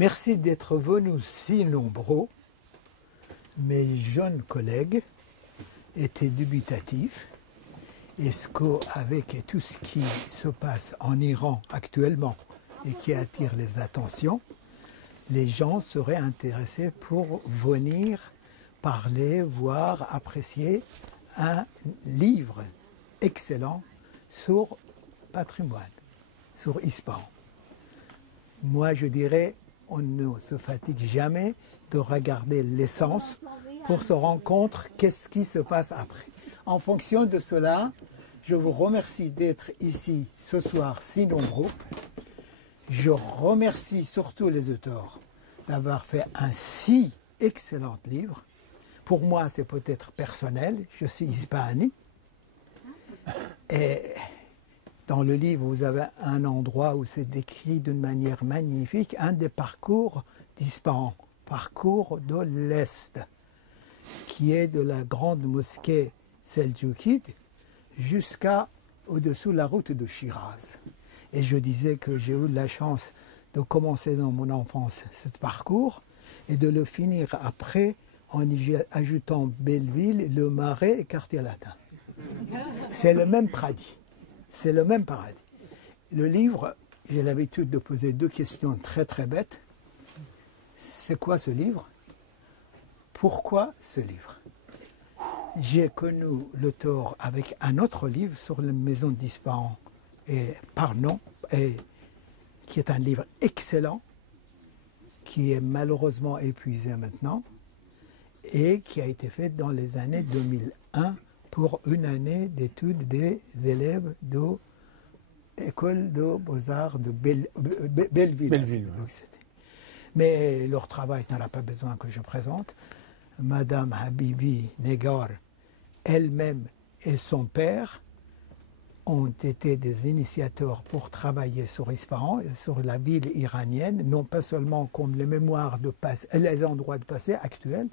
Merci d'être venus si nombreux. Mes jeunes collègues étaient dubitatifs. Est-ce qu'avec tout ce qui se passe en Iran actuellement et qui attire les attentions, les gens seraient intéressés pour venir parler, voir, apprécier un livre excellent sur patrimoine, sur Ispahan. Moi, je dirais, on ne se fatigue jamais de regarder l'essence pour se rendre compte qu'est-ce qui se passe après. En fonction de cela, je vous remercie d'être ici ce soir si nombreux. Je remercie surtout les auteurs d'avoir fait un si excellent livre. Pour moi, c'est peut-être personnel, je suis hispanique. Et dans le livre, vous avez un endroit où c'est décrit d'une manière magnifique, un des parcours d'Ispahan, parcours de l'Est, qui est de la grande mosquée Seljoukide jusqu'à au-dessous de la route de Shiraz. Et je disais que j'ai eu la chance de commencer dans mon enfance ce parcours et de le finir après en y ajoutant Belleville, Le Marais et Quartier Latin. C'est le même paradis. C'est le même paradis. Le livre, j'ai l'habitude de poser deux questions très très bêtes. C'est quoi ce livre? Pourquoi ce livre? J'ai connu l'auteur avec un autre livre sur la maison d'Ispahan, et par nom, et qui est un livre excellent, qui est malheureusement épuisé maintenant, et qui a été fait dans les années 2001 pour une année d'études des élèves de l'école de Beaux-Arts de Belleville. Belleville, oui. Mais leur travail, ça n'a pas besoin que je présente. Madame Habibi Negar, elle-même et son père ont été des initiateurs pour travailler sur Ispahan et sur la ville iranienne, non pas seulement comme les mémoires de passé, les endroits de passé actuels.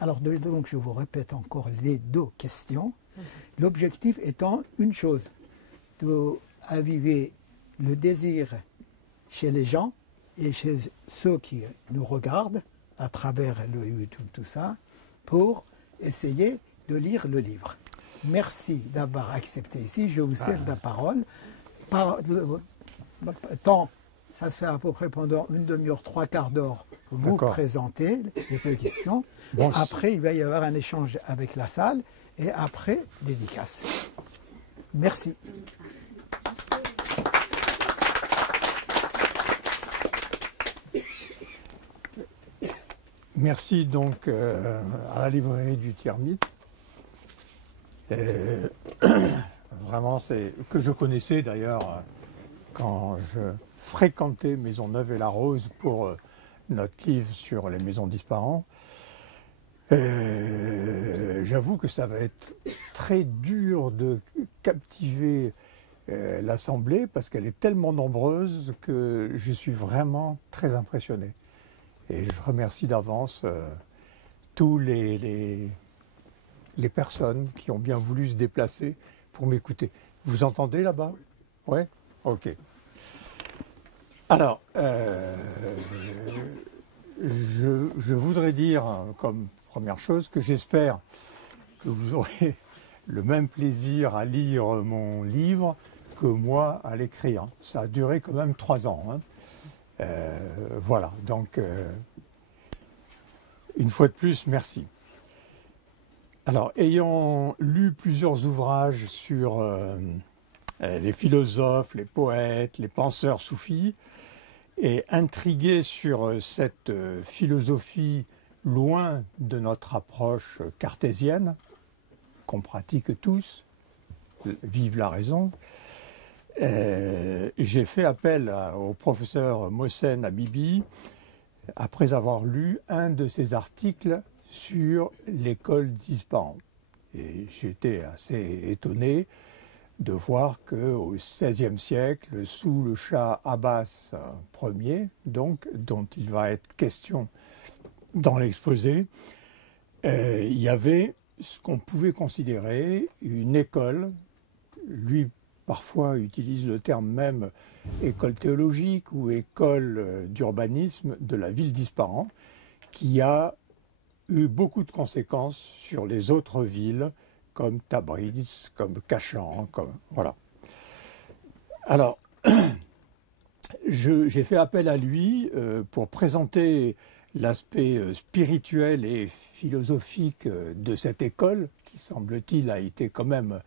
Alors donc je vous répète encore les deux questions. L'objectif étant une chose, de aviver le désir chez les gens et chez ceux qui nous regardent à travers le YouTube, tout ça, pour essayer de lire le livre. Merci d'avoir accepté ici. Je vous cède la parole. Temps, ça se fait à peu près pendant une demi-heure, trois quarts d'heure. Vous présentez les questions. Bon, après, il va y avoir un échange avec la salle et après, dédicace. Merci. Merci donc à la librairie du Tiers-Mythe. Vraiment, c'est que je connaissais d'ailleurs quand je fréquentais Maisonneuve et la Rose pour notre livre sur les maisons d'Ispahan. J'avoue que ça va être très dur de captiver l'Assemblée parce qu'elle est tellement nombreuse que je suis vraiment très impressionné. Et je remercie d'avance tous les personnes qui ont bien voulu se déplacer pour m'écouter. Vous entendez là-bas? Oui? Ok. Alors, je voudrais dire, comme première chose, que j'espère que vous aurez le même plaisir à lire mon livre que moi à l'écrire. Ça a duré quand même 3 ans. Hein. Voilà, donc, une fois de plus, merci. Alors, ayant lu plusieurs ouvrages sur les philosophes, les poètes, les penseurs soufis, et intrigué sur cette philosophie loin de notre approche cartésienne, qu'on pratique tous, vive la raison, j'ai fait appel au professeur Mohsen Habibi après avoir lu un de ses articles sur l'école d'Ispahan. Et j'étais assez étonné de voir qu'au XVIe siècle, sous le Shah Abbas Ier, donc, dont il va être question dans l'exposé, il y avait ce qu'on pouvait considérer une école, lui parfois utilisent le terme même école théologique ou école d'urbanisme de la ville d'Ispahan, qui a eu beaucoup de conséquences sur les autres villes, comme Tabriz, comme Kashan, comme voilà. Alors, j'ai fait appel à lui pour présenter l'aspect spirituel et philosophique de cette école, qui semble-t-il a été quand même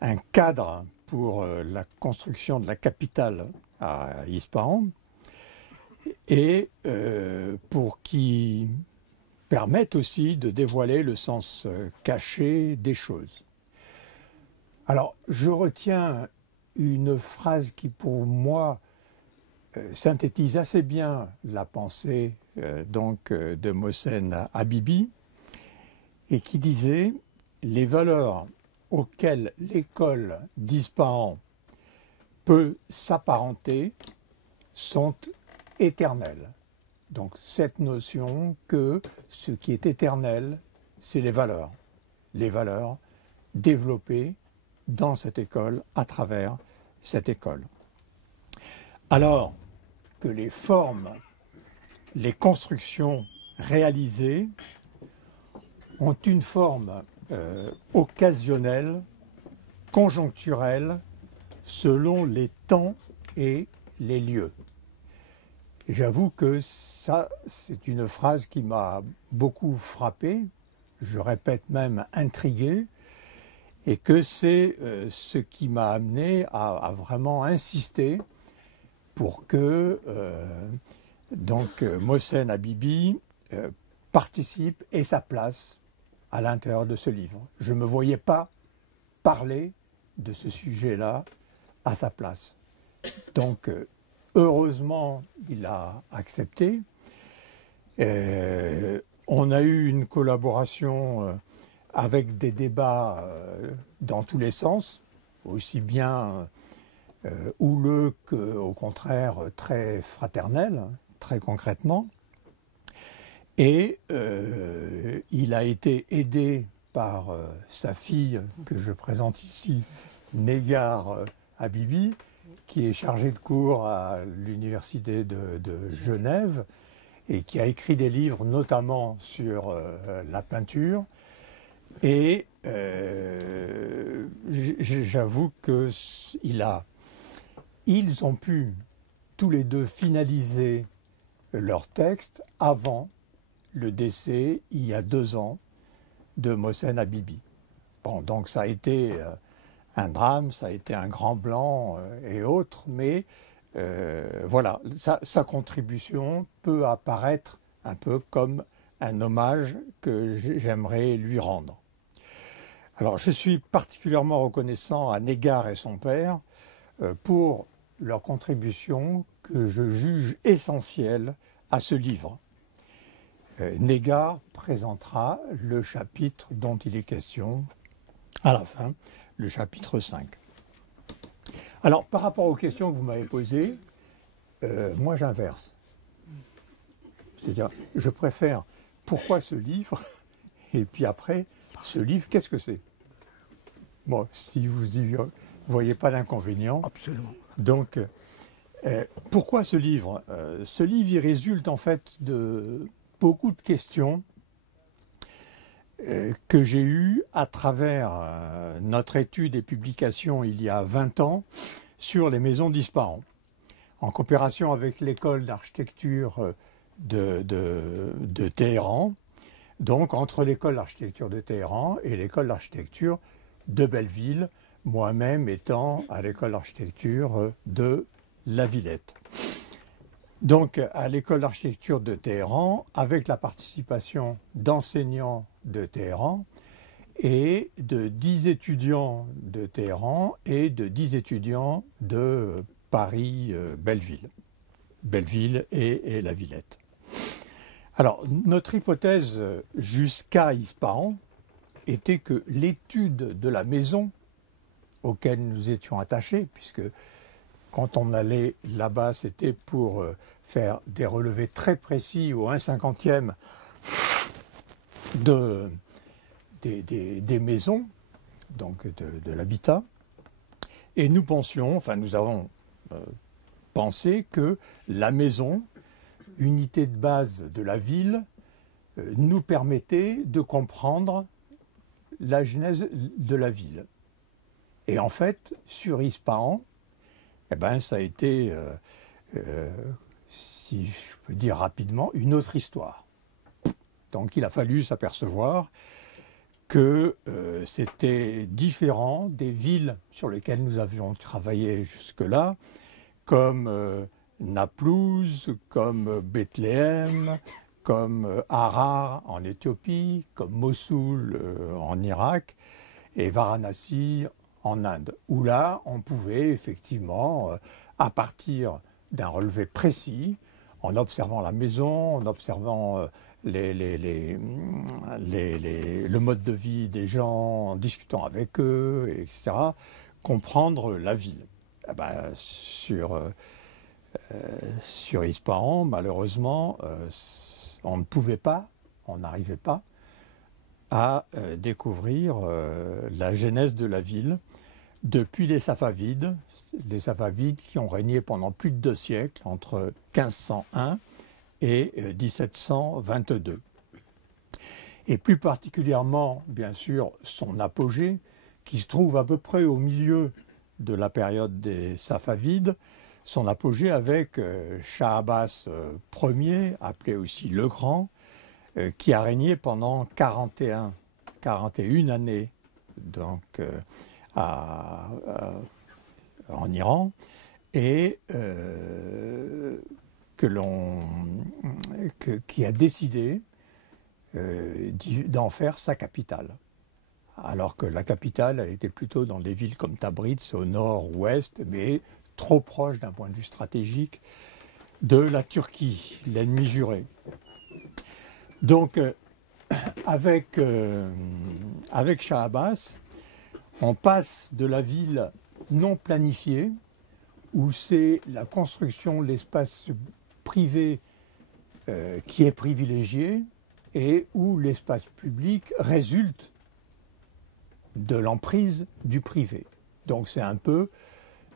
un cadre pour la construction de la capitale à Ispahan, et pour qu'il permette aussi de dévoiler le sens caché des choses. Alors, je retiens une phrase qui, pour moi, synthétise assez bien la pensée de Mohsen Habibi, et qui disait « Les valeurs auxquelles l'école d'Ispahan peut s'apparenter sont éternelles ». Donc cette notion que ce qui est éternel, c'est les valeurs développées dans cette école, à travers cette école. Alors que les formes, les constructions réalisées ont une forme occasionnelle, conjoncturelle, selon les temps et les lieux. J'avoue que ça, c'est une phrase qui m'a beaucoup frappé, je répète même intrigué, et que c'est ce qui m'a amené à vraiment insister pour que Mohsen Habibi participe et sa place à l'intérieur de ce livre. Je ne me voyais pas parler de ce sujet-là à sa place. Donc, heureusement, il a accepté. On a eu une collaboration avec des débats dans tous les sens, aussi bien houleux qu'au contraire très fraternel, très concrètement. Et il a été aidé par sa fille, que je présente ici, Negar Habibi, qui est chargée de cours à l'université de Genève et qui a écrit des livres notamment sur la peinture. Et j'avoue qu'ils ont pu tous les deux finaliser leur texte avant le décès, il y a 2 ans, de Mohsen Habibi. Bon, donc ça a été un drame, ça a été un grand blanc et autres, mais voilà, sa contribution peut apparaître un peu comme un hommage que j'aimerais lui rendre. Alors, je suis particulièrement reconnaissant à Negar et son père pour leur contribution que je juge essentielle à ce livre. Negar présentera le chapitre dont il est question à la fin, le chapitre 5. Alors, par rapport aux questions que vous m'avez posées, moi j'inverse. C'est-à-dire, je préfère pourquoi ce livre, et puis après, ce livre, qu'est-ce que c'est? Bon, si vous n'y voyez pas d'inconvénient. Absolument. Donc, pourquoi ce livre? Ce livre, il résulte en fait de beaucoup de questions que j'ai eues à travers notre étude et publication il y a 20 ans sur les maisons d'Ispahan, en coopération avec l'école d'architecture de Téhéran, donc entre l'école d'architecture de Téhéran et l'école d'architecture de Belleville, moi-même étant à l'école d'architecture de La Villette. Donc à l'école d'architecture de Téhéran, avec la participation d'enseignants de Téhéran et de 10 étudiants de Téhéran et de 10 étudiants de Paris-Belleville, Belleville et La Villette. Alors, notre hypothèse jusqu'à Ispahan était que l'étude de la maison auquel nous étions attachés, puisque quand on allait là-bas, c'était pour faire des relevés très précis au 1/50e des maisons, donc de l'habitat. Et nous pensions, enfin nous avons pensé que la maison, unité de base de la ville, nous permettait de comprendre la genèse de la ville. Et en fait, sur Ispahan, eh ben, ça a été, si je peux dire rapidement, une autre histoire. Donc il a fallu s'apercevoir que c'était différent des villes sur lesquelles nous avions travaillé jusque-là, comme Naplouse, comme Bethléem, comme Harar en Éthiopie, comme Mossoul en Irak et Varanasi en Inde, où là, on pouvait effectivement, à partir d'un relevé précis, en observant la maison, en observant le mode de vie des gens, en discutant avec eux, etc., comprendre la ville. Eh ben, sur Ispahan, malheureusement, on ne pouvait pas, on n'arrivait pas à découvrir la genèse de la ville depuis les Safavides qui ont régné pendant plus de 2 siècles, entre 1501 et 1722. Et plus particulièrement, bien sûr, son apogée, qui se trouve à peu près au milieu de la période des Safavides, son apogée avec Shah Abbas Ier, appelé aussi le Grand, qui a régné pendant 41 années donc, en Iran, et qui a décidé d'en faire sa capitale. Alors que la capitale, elle était plutôt dans des villes comme Tabriz, au nord-ouest, mais trop proche d'un point de vue stratégique de la Turquie, l'ennemi juré. Donc, avec Shah Abbas, on passe de la ville non planifiée, où c'est la construction de l'espace privé qui est privilégié et où l'espace public résulte de l'emprise du privé. Donc c'est un peu,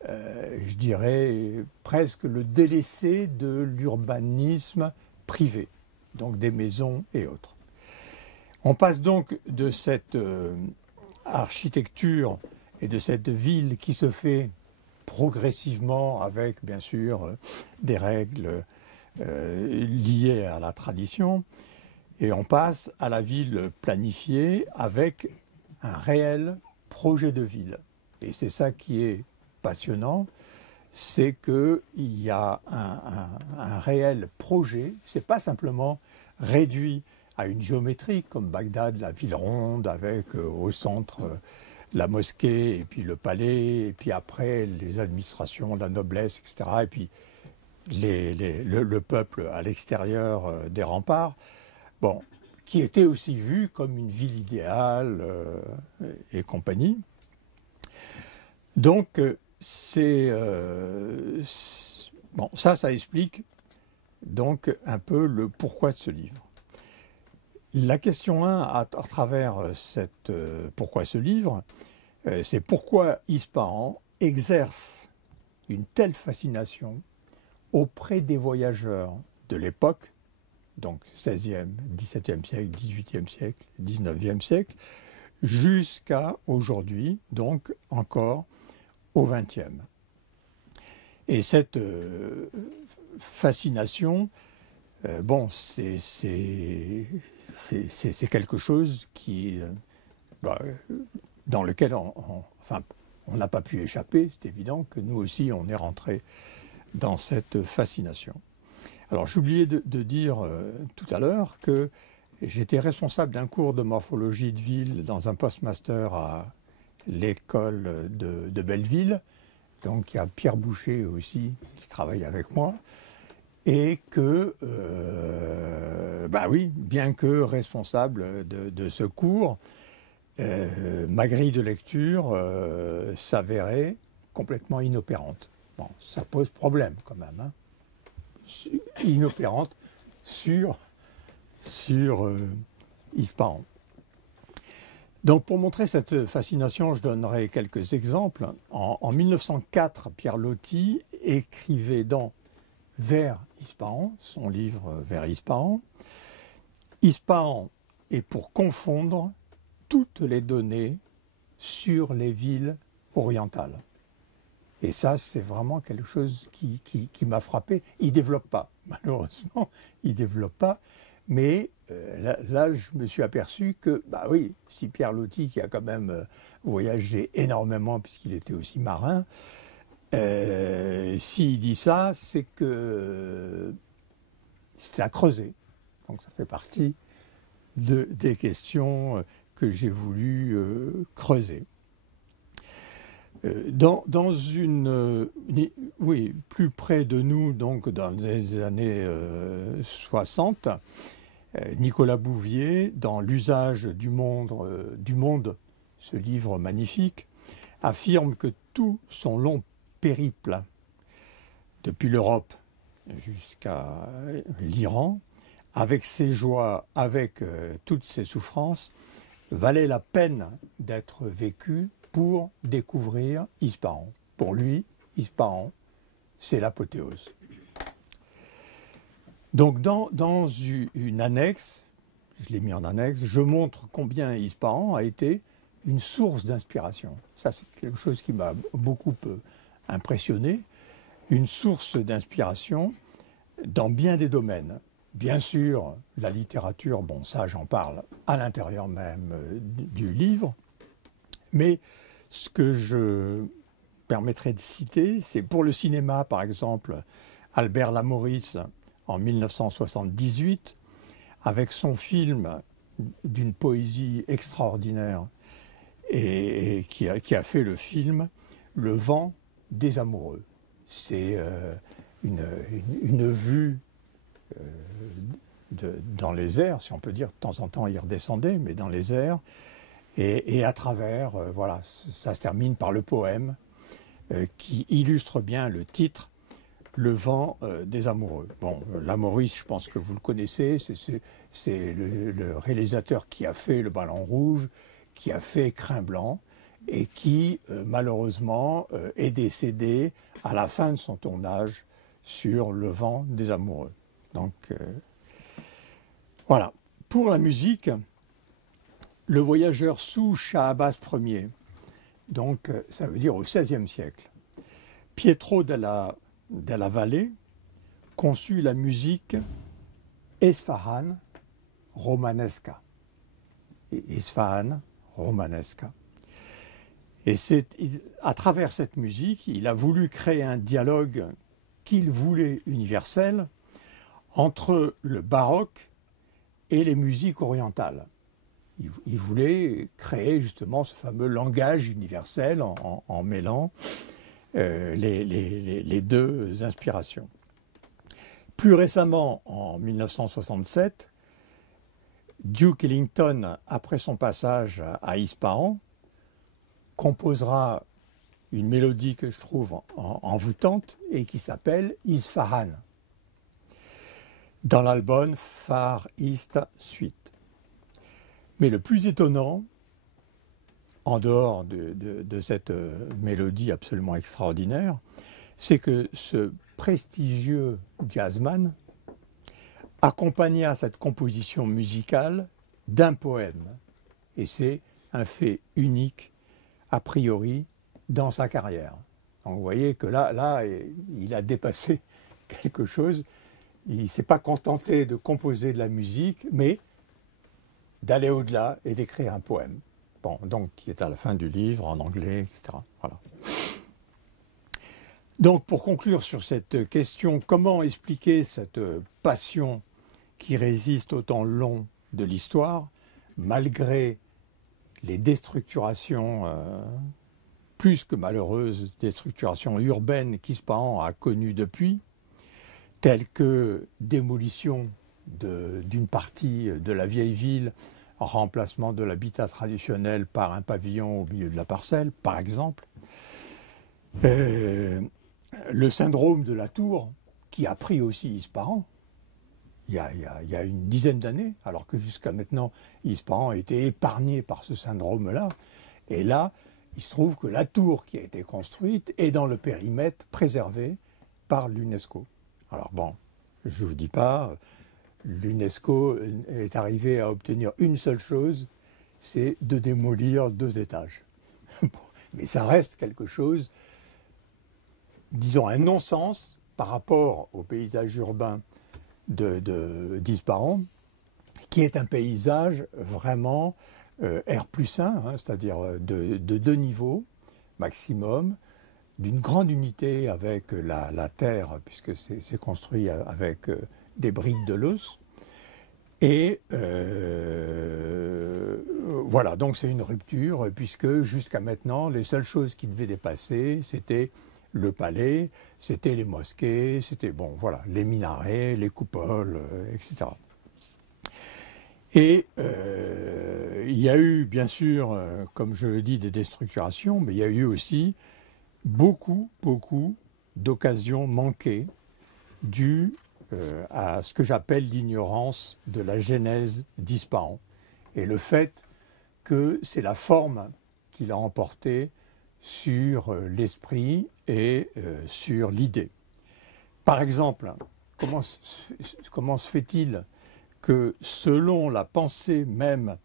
je dirais, presque le délaissé de l'urbanisme privé, donc des maisons et autres. On passe donc de cette architecture et de cette ville qui se fait progressivement avec, bien sûr, des règles liées à la tradition, et on passe à la ville planifiée avec un réel projet de ville. Et c'est ça qui est passionnant, c'est qu'il y a un réel projet, c'est pas simplement réduit à une géométrie comme Bagdad, la ville ronde avec au centre la mosquée et puis le palais et puis après les administrations, la noblesse, etc. Et puis le peuple à l'extérieur des remparts, bon, qui était aussi vu comme une ville idéale et compagnie. Donc bon, ça explique donc un peu le pourquoi de ce livre. La question 1 à travers pourquoi ce livre, c'est pourquoi Ispahan exerce une telle fascination auprès des voyageurs de l'époque, donc 16e, 17e siècle, 18e siècle, 19e siècle, jusqu'à aujourd'hui, donc encore au 20e. Et cette fascination, bon, c'est quelque chose qui, dans lequel on n'a pas pu échapper. C'est évident que nous aussi, on est rentré dans cette fascination. Alors, j'ai oublié de dire tout à l'heure que j'étais responsable d'un cours de morphologie de ville dans un postmaster à l'école de Belleville. Donc, il y a Pierre Boucher aussi qui travaille avec moi. Et que, oui, bien que responsable de ce cours, ma grille de lecture s'avérait complètement inopérante. Bon, ça pose problème quand même, hein. Inopérante sur Ispahan. Donc pour montrer cette fascination, je donnerai quelques exemples. En 1904, Pierre Loti écrivait dans Vers Ispahan, son livre Vers Ispahan, Ispahan est pour confondre toutes les données sur les villes orientales. Et ça, c'est vraiment quelque chose qui m'a frappé. Il ne développe pas, malheureusement, il ne développe pas. Mais là, je me suis aperçu que, bah oui, si Pierre Loti, qui a quand même voyagé énormément, puisqu'il était aussi marin, s'il dit ça, c'est que c'est à creuser. Donc ça fait partie des questions que j'ai voulu creuser. Oui, plus près de nous, donc dans les années 60, Nicolas Bouvier, dans L'usage du monde, ce livre magnifique, affirme que tout son long périple, depuis l'Europe jusqu'à l'Iran, avec ses joies, avec toutes ses souffrances, valait la peine d'être vécu pour découvrir Ispahan. Pour lui, Ispahan, c'est l'apothéose. Donc dans une annexe, je l'ai mis en annexe, je montre combien Ispahan a été une source d'inspiration. Ça, c'est quelque chose qui m'a beaucoup impressionné. Une source d'inspiration dans bien des domaines. Bien sûr, la littérature, bon, ça j'en parle à l'intérieur même du livre, mais ce que je permettrai de citer, c'est pour le cinéma, par exemple, Albert Lamoris, en 1978, avec son film d'une poésie extraordinaire, et qui a fait le film Le vent des amoureux. C'est une vue dans les airs, si on peut dire, de temps en temps il redescendait, mais dans les airs, et à travers, voilà, ça se termine par le poème qui illustre bien le titre, Le vent des amoureux. Bon, Lamoris, je pense que vous le connaissez, c'est le réalisateur qui a fait Le Ballon Rouge, qui a fait Crin Blanc, et qui, malheureusement, est décédé à la fin de son tournage sur Le vent des amoureux. Donc, voilà. Pour la musique, le voyageur sous Shah-Abbas Ier, donc ça veut dire au XVIe siècle, Pietro della Valle conçut la musique Esfahan romanesca. Esfahan romanesca. Et c'est à travers cette musique, il a voulu créer un dialogue qu'il voulait universel entre le baroque et les musiques orientales. Il voulait créer justement ce fameux langage universel en mêlant les deux inspirations. Plus récemment, en 1967, Duke Ellington, après son passage à Ispahan, composera une mélodie que je trouve envoûtante et qui s'appelle Isfahan, dans l'album Far East Suite. Mais le plus étonnant, en dehors de cette mélodie absolument extraordinaire, c'est que ce prestigieux jazzman accompagna cette composition musicale d'un poème. Et c'est un fait unique, a priori, dans sa carrière. Donc vous voyez que là, il a dépassé quelque chose. Il ne s'est pas contenté de composer de la musique, mais d'aller au-delà et d'écrire un poème. Bon, donc, qui est à la fin du livre, en anglais, etc. Voilà. Donc, pour conclure sur cette question, comment expliquer cette passion qui résiste au temps long de l'histoire, malgré les déstructurations, plus que malheureuses, déstructurations urbaines qu'Ispahan a connues depuis, telles que démolition d'une partie de la vieille ville, remplacement de l'habitat traditionnel par un pavillon au milieu de la parcelle, par exemple. Le syndrome de la tour, qui a pris aussi Ispahan, il y a une dizaine d'années, alors que jusqu'à maintenant, Ispahan a été épargné par ce syndrome-là. Et là, il se trouve que la tour qui a été construite est dans le périmètre préservé par l'UNESCO. Alors bon, je ne vous dis pas, l'UNESCO est arrivé à obtenir une seule chose, c'est de démolir 2 étages. Mais ça reste quelque chose, disons un non-sens par rapport au paysage urbain d'Ispahan, qui est un paysage vraiment R+1, hein, c'est-à-dire de 2 niveaux maximum, d'une grande unité avec la terre, puisque c'est construit avec des briques de l'os. Et voilà, donc c'est une rupture, puisque jusqu'à maintenant, les seules choses qui devaient dépasser, c'était le palais, c'était les mosquées, c'était bon, voilà, les minarets, les coupoles, etc. Et il y a eu, bien sûr, comme je le dis, des déstructurations, mais il y a eu aussi beaucoup d'occasions manquées dues à ce que j'appelle l'ignorance de la genèse d'Ispahan et le fait que c'est la forme qui l'a emporté sur l'esprit et sur l'idée. Par exemple, comment se fait-il que selon la pensée même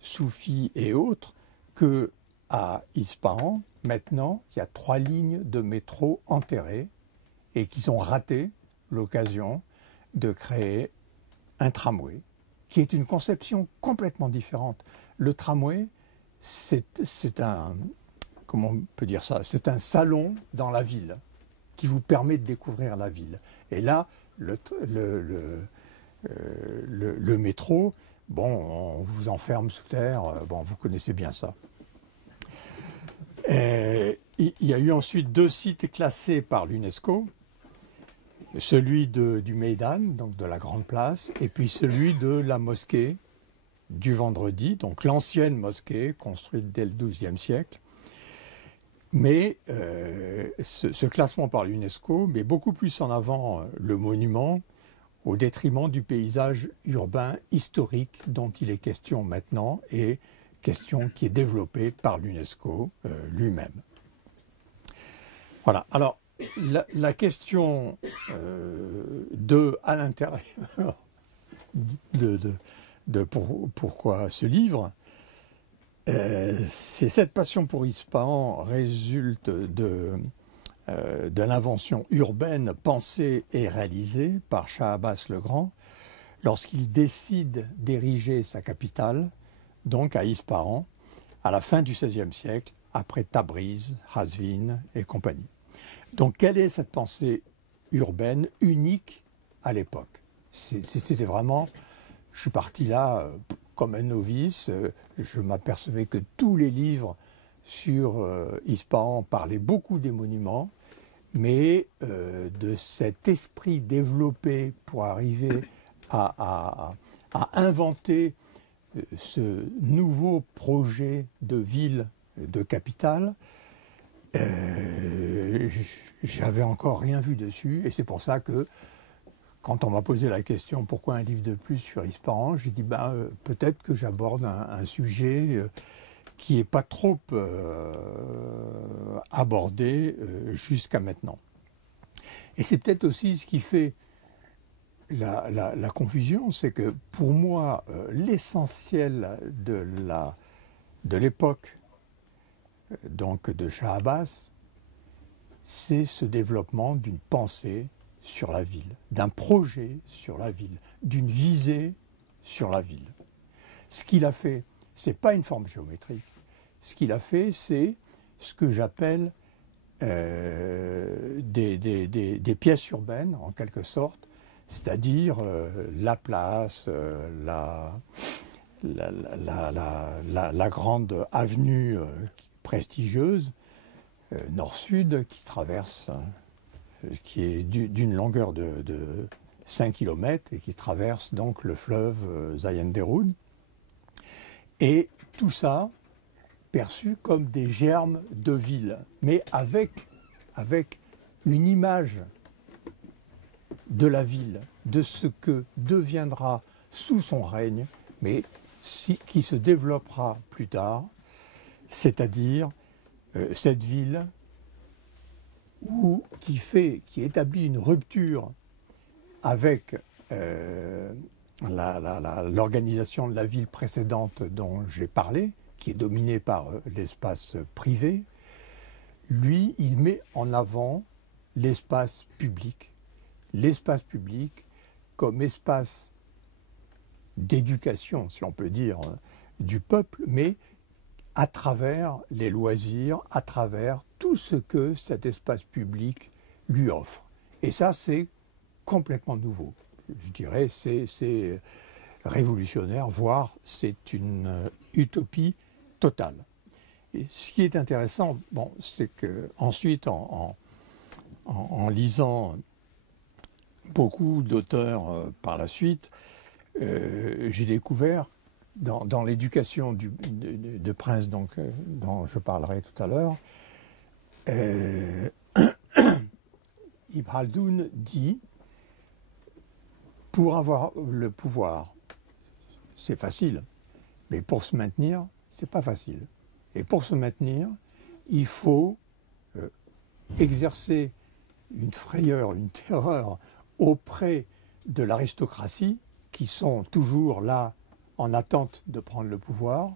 soufie et autres, que à Ispahan, maintenant, il y a 3 lignes de métro enterrées et qu'ils ont raté l'occasion de créer un tramway, qui est une conception complètement différente. Le tramway, c'est un, comment on peut dire ça, c'est un salon dans la ville qui vous permet de découvrir la ville. Et là, le métro, bon, on vous enferme sous terre, bon, vous connaissez bien ça. Et il y a eu ensuite 2 sites classés par l'UNESCO, celui du Meydan, donc de la Grande Place, et puis celui de la mosquée du Vendredi, donc l'ancienne mosquée construite dès le XIIe siècle. Mais ce classement par l'UNESCO met beaucoup plus en avant le monument au détriment du paysage urbain historique dont il est question maintenant et question qui est développée par l'UNESCO lui-même. Voilà. Alors, la question à l'intérieur pourquoi ce livre, c'est cette passion pour Ispahan résulte de l'invention urbaine pensée et réalisée par Shah Abbas le Grand lorsqu'il décide d'ériger sa capitale, donc à Ispahan, à la fin du XVIe siècle, après Tabriz, Qazvin et compagnie. Donc quelle est cette pensée urbaine unique à l'époque? C'était vraiment, je suis parti là comme un novice, je m'apercevais que tous les livres sur Ispahan parlaient beaucoup des monuments, mais de cet esprit développé pour arriver à inventer ce nouveau projet de ville, de capitale, j'avais encore rien vu dessus, et c'est pour ça que quand on m'a posé la question pourquoi un livre de plus sur Ispahan, j'ai dit peut-être que j'aborde un sujet qui n'est pas trop abordé jusqu'à maintenant. Et c'est peut-être aussi ce qui fait la confusion, c'est que pour moi, l'essentiel de l'époque donc de Shah Abbas, c'est ce développement d'une pensée sur la ville, d'un projet sur la ville, d'une visée sur la ville. Ce qu'il a fait, ce n'est pas une forme géométrique. Ce qu'il a fait, c'est ce que j'appelle des pièces urbaines, en quelque sorte, c'est-à-dire la place, la grande avenue prestigieuse, nord-sud, qui traverse, qui est d'une longueur de 5 km et qui traverse donc le fleuve Zayenderud. Et tout ça perçu comme des germes de ville, mais avec une image de la ville, de ce que deviendra sous son règne, mais qui se développera plus tard, c'est-à-dire cette ville qui établit une rupture avec l'organisation de la ville précédente dont j'ai parlé, qui est dominée par l'espace privé. Lui, il met en avant l'espace public comme espace d'éducation, si on peut dire, du peuple, mais à travers les loisirs, à travers tout ce que cet espace public lui offre. Et ça, c'est complètement nouveau. Je dirais, c'est révolutionnaire, voire c'est une utopie totale. Et ce qui est intéressant, bon, c'est qu'ensuite, en lisant beaucoup d'auteurs par la suite, j'ai découvert dans l'éducation de Prince, donc, dont je parlerai tout à l'heure, Ibn Khaldoun dit: pour avoir le pouvoir, c'est facile, mais pour se maintenir, c'est pas facile. Et pour se maintenir, il faut exercer une frayeur, une terreur auprès de l'aristocratie, qui sont toujours là en attente de prendre le pouvoir,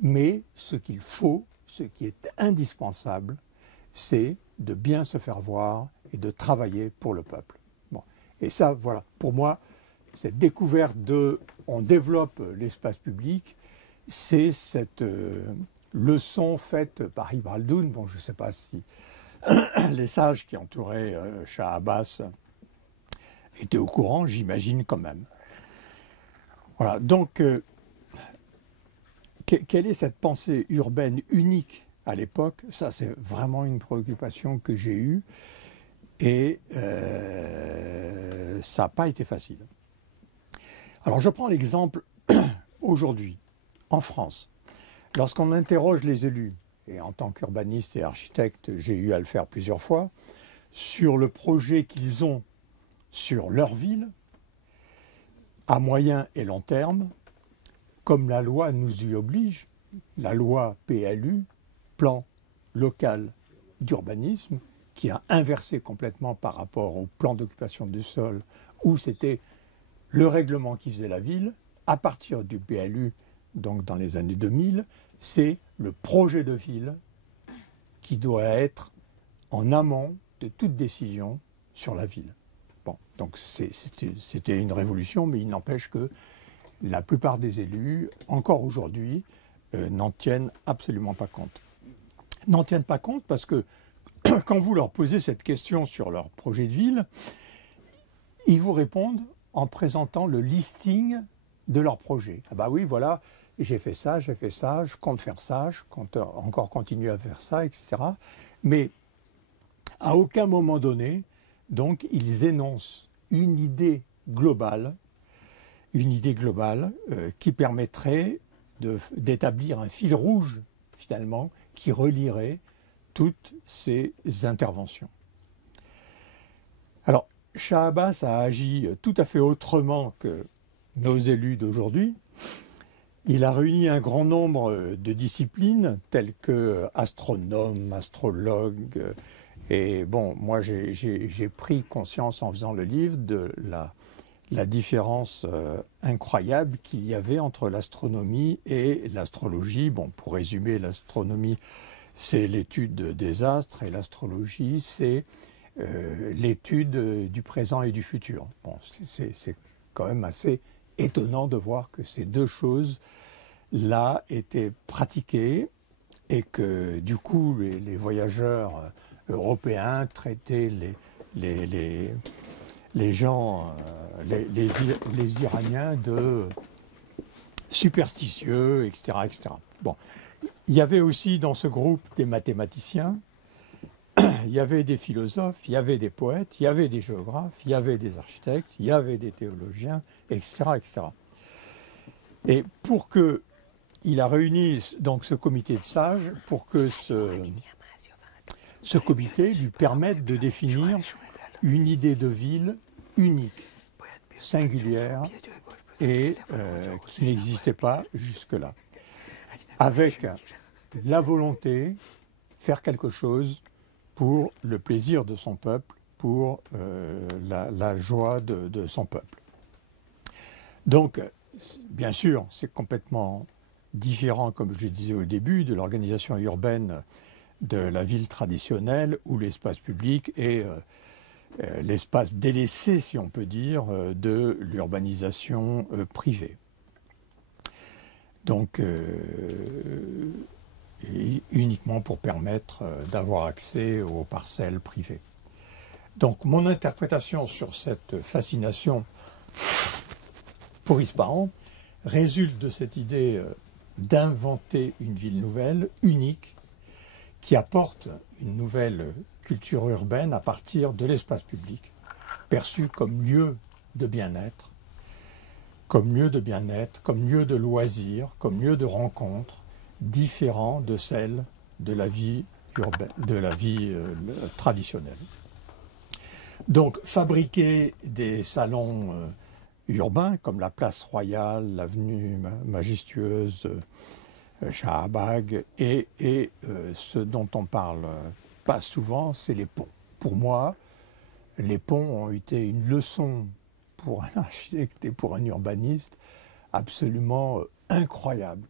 mais ce qu'il faut, ce qui est indispensable, c'est de bien se faire voir et de travailler pour le peuple. Bon. Et ça, voilà, pour moi, cette découverte on développe l'espace public, c'est cette leçon faite par Ibn Khaldoun. Bon, je ne sais pas si les sages qui entouraient Shah Abbas étaient au courant, j'imagine quand même. Voilà, donc, quelle est cette pensée urbaine unique à l'époque? Ça, c'est vraiment une préoccupation que j'ai eue, et ça n'a pas été facile. Alors, je prends l'exemple aujourd'hui, en France. Lorsqu'on interroge les élus, et en tant qu'urbaniste et architecte, j'ai eu à le faire plusieurs fois, sur le projet qu'ils ont sur leur ville, à moyen et long terme, comme la loi nous y oblige, la loi PLU, plan local d'urbanisme, qui a inversé complètement par rapport au plan d'occupation du sol, où c'était le règlement qui faisait la ville. À partir du PLU, donc dans les années 2000, c'est le projet de ville qui doit être en amont de toute décision sur la ville. Bon, donc c'était une révolution, mais il n'empêche que la plupart des élus, encore aujourd'hui, n'en tiennent absolument pas compte. N'en tiennent pas compte parce que quand vous leur posez cette question sur leur projet de ville, ils vous répondent en présentant le listing de leur projet. Ah bah oui, voilà, j'ai fait ça, je compte faire ça, je compte encore continuer à faire ça, etc. Mais à aucun moment donné, donc, ils énoncent une idée globale qui permettrait d'établir un fil rouge, finalement, qui relierait toutes ces interventions. Alors, Shah Abbas a agi tout à fait autrement que nos élus d'aujourd'hui. Il a réuni un grand nombre de disciplines, telles que astronomes, astrologues. Et bon, moi, j'ai pris conscience en faisant le livre de la différence incroyable qu'il y avait entre l'astronomie et l'astrologie. Bon, pour résumer, l'astronomie, c'est l'étude des astres, et l'astrologie, c'est l'étude du présent et du futur. Bon, c'est quand même assez étonnant de voir que ces deux choses-là étaient pratiquées, et que du coup, les voyageurs européens traitaient les gens, les Iraniens de superstitieux, etc., etc. Bon. Il y avait aussi dans ce groupe des mathématiciens, il y avait des philosophes, il y avait des poètes, il y avait des géographes, il y avait des architectes, il y avait des théologiens, etc., etc. Et pour que il a réuni donc ce comité de sages, pour que ce comité lui permette de définir une idée de ville unique, singulière et qui n'existait pas jusque-là. Avec la volonté, faire quelque chose pour le plaisir de son peuple, pour la joie de son peuple. Donc, bien sûr, c'est complètement différent, comme je le disais au début, de l'organisation urbaine de la ville traditionnelle où l'espace public est l'espace délaissé, si on peut dire, de l'urbanisation privée. Donc, uniquement pour permettre d'avoir accès aux parcelles privées. Donc, mon interprétation sur cette fascination pour Ispahan résulte de cette idée d'inventer une ville nouvelle, unique, qui apporte une nouvelle culture urbaine à partir de l'espace public, perçu comme lieu de bien-être, comme lieu de loisirs, comme lieu de rencontre, différent de celle de la vie urbaine, de la vie traditionnelle. Donc, fabriquer des salons urbains comme la place Royale, l'avenue majestueuse Shahbag et ce dont on parle pas souvent, c'est les ponts. Pour moi, les ponts ont été une leçon pour un architecte et pour un urbaniste absolument incroyable.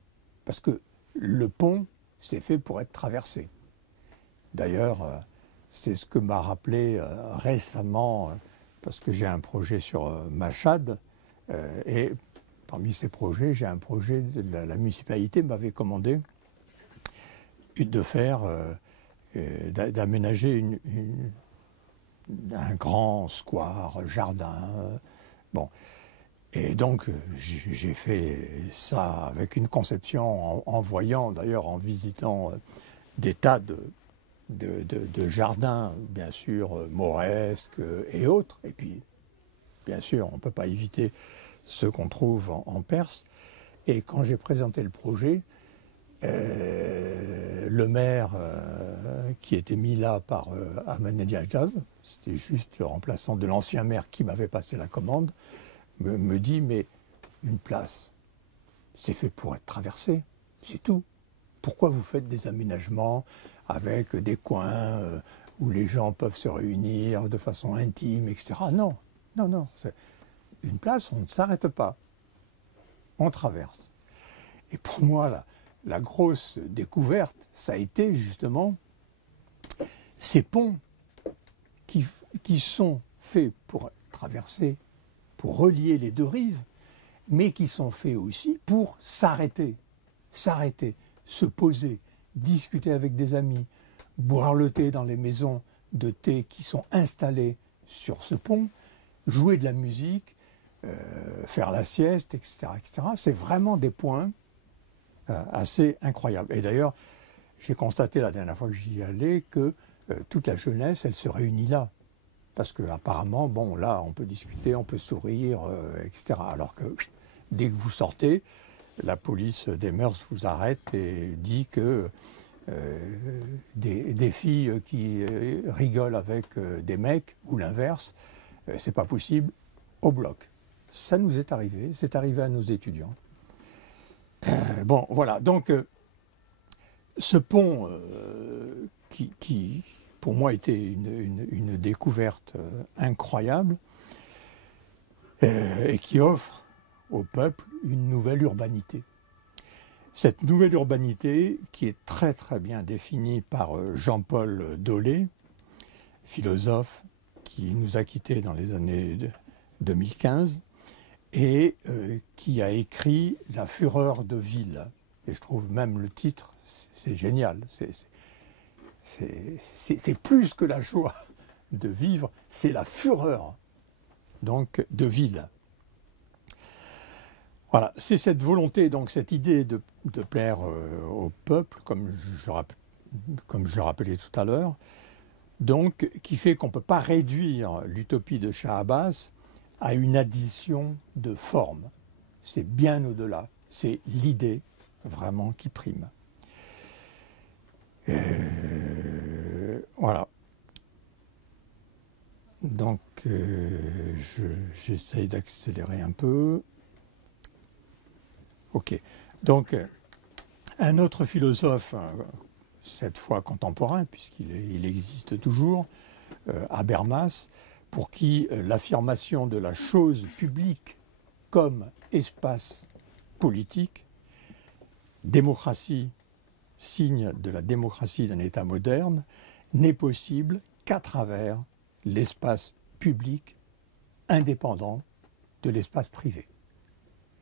Parce que le pont, c'est fait pour être traversé. D'ailleurs, c'est ce que m'a rappelé récemment, parce que j'ai un projet sur Machad, et parmi ces projets, j'ai un projet de la municipalité m'avait commandé de faire, d'aménager un grand square, jardin. Bon. Et donc, j'ai fait ça avec une conception, en voyant, d'ailleurs, en visitant des tas de jardins, bien sûr, mauresques et autres. Et puis, bien sûr, on ne peut pas éviter ceux qu'on trouve en Perse. Et quand j'ai présenté le projet, le maire qui était mis là par Ahmadinejad, c'était juste le remplaçant de l'ancien maire qui m'avait passé la commande, me dit, mais une place, c'est fait pour être traversé, c'est tout. Pourquoi vous faites des aménagements avec des coins où les gens peuvent se réunir de façon intime, etc. Non, non, non. Une place, on ne s'arrête pas. On traverse. Et pour moi, la grosse découverte, ça a été justement ces ponts qui sont faits pour traverser, pour relier les deux rives, mais qui sont faits aussi pour s'arrêter, se poser, discuter avec des amis, boire le thé dans les maisons de thé qui sont installées sur ce pont, jouer de la musique, faire la sieste, etc., etc. C'est vraiment des points assez incroyables. Et d'ailleurs, j'ai constaté la dernière fois que j'y allais que toute la jeunesse, elle se réunit là. Parce qu'apparemment, bon, là, on peut discuter, on peut sourire, etc. Alors que dès que vous sortez, la police des mœurs vous arrête et dit que des filles qui rigolent avec des mecs, ou l'inverse, c'est pas possible, au bloc. Ça nous est arrivé, c'est arrivé à nos étudiants. Bon, voilà, donc ce pont qui pour moi était une découverte incroyable et qui offre au peuple une nouvelle urbanité. Cette nouvelle urbanité qui est très très bien définie par Jean-Paul Dolé, philosophe qui nous a quittés dans les années 2015 et qui a écrit « La fureur de ville ». Et je trouve même le titre, c'est génial. C'est plus que la joie de vivre, c'est la fureur donc de ville. Voilà, c'est cette volonté, donc cette idée de plaire au peuple, comme je le rappelais tout à l'heure, donc qui fait qu'on ne peut pas réduire l'utopie de Shah Abbas à une addition de formes. C'est bien au-delà, c'est l'idée vraiment qui prime. Voilà. Donc, j'essaye d'accélérer un peu. OK. Donc, un autre philosophe, cette fois contemporain, puisqu'il existe toujours, Habermas, pour qui l'affirmation de la chose publique comme espace politique, démocratie, signe de la démocratie d'un État moderne, n'est possible qu'à travers l'espace public indépendant de l'espace privé.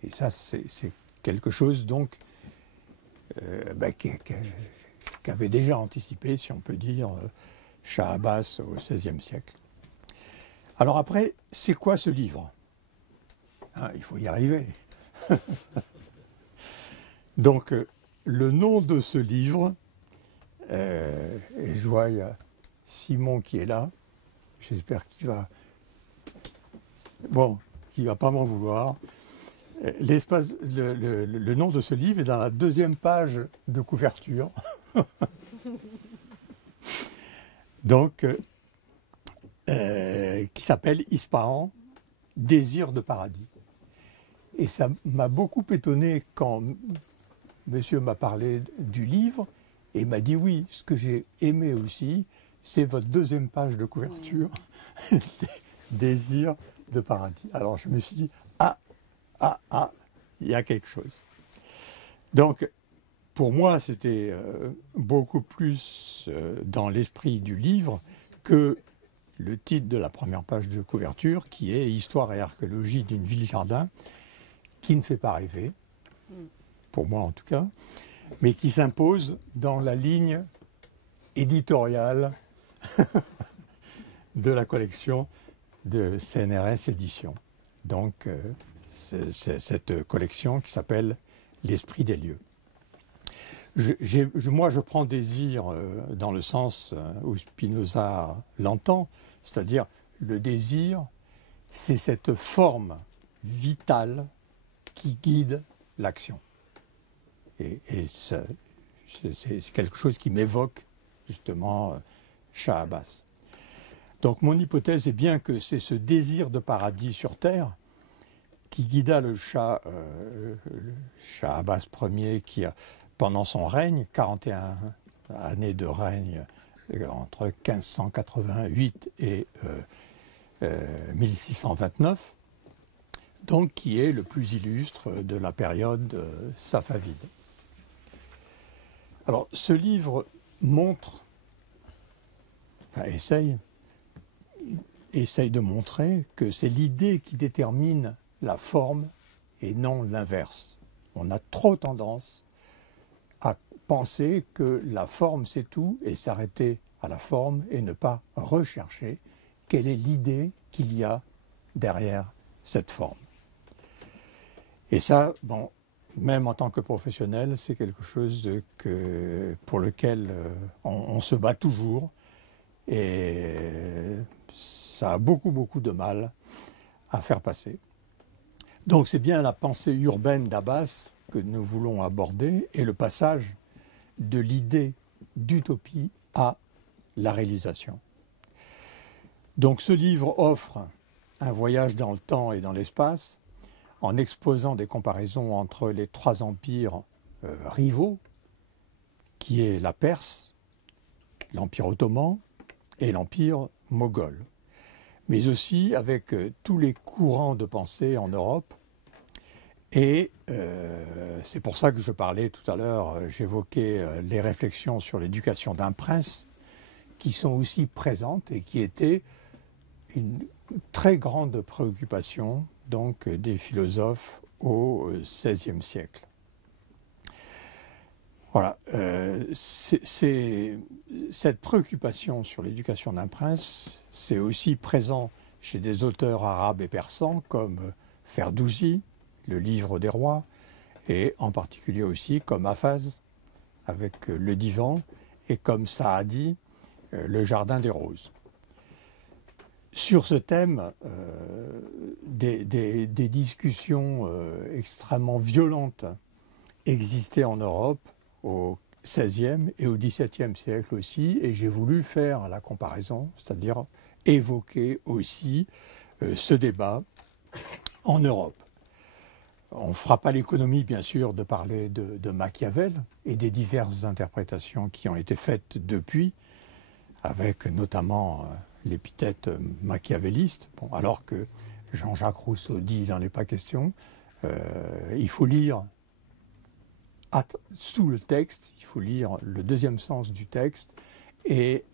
Et ça, c'est quelque chose donc qu'avait déjà anticipé, si on peut dire, Shah Abbas au XVIe siècle. Alors après, c'est quoi ce livre? Il faut y arriver. Donc, le nom de ce livre, et je vois, il y a Simon qui est là, j'espère qu'il va... Bon, qu'il ne va pas m'en vouloir. Le nom de ce livre est dans la deuxième page de couverture. Donc, qui s'appelle Ispahan, Désir de paradis. Et ça m'a beaucoup étonné quand monsieur m'a parlé du livre et m'a dit oui, ce que j'ai aimé aussi, c'est votre deuxième page de couverture, Désir de paradis. Alors je me suis dit, il y a quelque chose. Donc, pour moi, c'était beaucoup plus dans l'esprit du livre que le titre de la première page de couverture, qui est « Histoire et archéologie d'une ville-jardin », qui ne fait pas rêver, pour moi en tout cas, mais qui s'impose dans la ligne éditoriale de la collection de CNRS Éditions. Donc, c'est cette collection qui s'appelle « L'esprit des lieux ». Moi, je prends désir dans le sens où Spinoza l'entend, c'est-à-dire le désir, c'est cette forme vitale qui guide l'action. Et c'est quelque chose qui m'évoque justement Shah Abbas. Donc mon hypothèse est bien que c'est ce désir de paradis sur terre qui guida le Shah Abbas Ier qui a, pendant son règne, 41 années de règne entre 1588 et 1629, donc qui est le plus illustre de la période safavide. Alors ce livre montre, enfin essaye de montrer que c'est l'idée qui détermine la forme et non l'inverse. On a trop tendance à penser que la forme c'est tout et s'arrêter à la forme et ne pas rechercher quelle est l'idée qu'il y a derrière cette forme. Et ça, bon, même en tant que professionnel, c'est quelque chose pour lequel on se bat toujours et ça a beaucoup de mal à faire passer. Donc c'est bien la pensée urbaine d'Abbas que nous voulons aborder et le passage de l'idée d'utopie à la réalisation. Donc ce livre offre un voyage dans le temps et dans l'espace en exposant des comparaisons entre les trois empires rivaux, qui est la Perse, l'Empire ottoman et l'Empire moghol, mais aussi avec tous les courants de pensée en Europe. Et c'est pour ça que je parlais tout à l'heure, j'évoquais les réflexions sur l'éducation d'un prince, qui sont aussi présentes et qui étaient une très grande préoccupation donc, des philosophes au XVIe siècle. Voilà, cette préoccupation sur l'éducation d'un prince, c'est aussi présent chez des auteurs arabes et persans comme Ferdousi, le livre des rois, et en particulier aussi comme Hafez avec le divan, et comme Saadi, le jardin des roses. Sur ce thème, des discussions extrêmement violentes existaient en Europe au XVIe et au XVIIe siècle aussi, et j'ai voulu faire la comparaison, c'est-à-dire évoquer aussi ce débat en Europe. On ne fera pas l'économie, bien sûr, de parler de Machiavel et des diverses interprétations qui ont été faites depuis, avec notamment l'épithète machiavéliste, bon, alors que Jean-Jacques Rousseau dit, il n'en est pas question, il faut lire sous le texte, il faut lire le deuxième sens du texte, et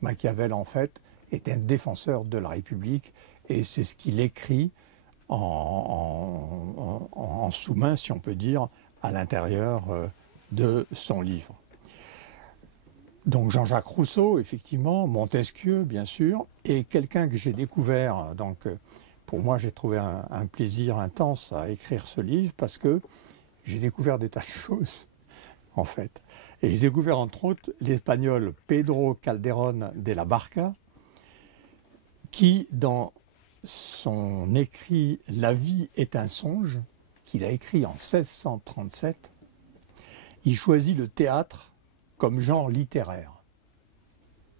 Machiavel, en fait, est un défenseur de la République, et c'est ce qu'il écrit en sous-main, si on peut dire, à l'intérieur de son livre. Donc Jean-Jacques Rousseau, effectivement, Montesquieu, bien sûr, et quelqu'un que j'ai découvert, donc pour moi j'ai trouvé un plaisir intense à écrire ce livre, parce que j'ai découvert des tas de choses, en fait. Et j'ai découvert, entre autres, l'Espagnol Pedro Calderón de la Barca, qui, dans son écrit « La vie est un songe », qu'il a écrit en 1637, il choisit le théâtre comme genre littéraire,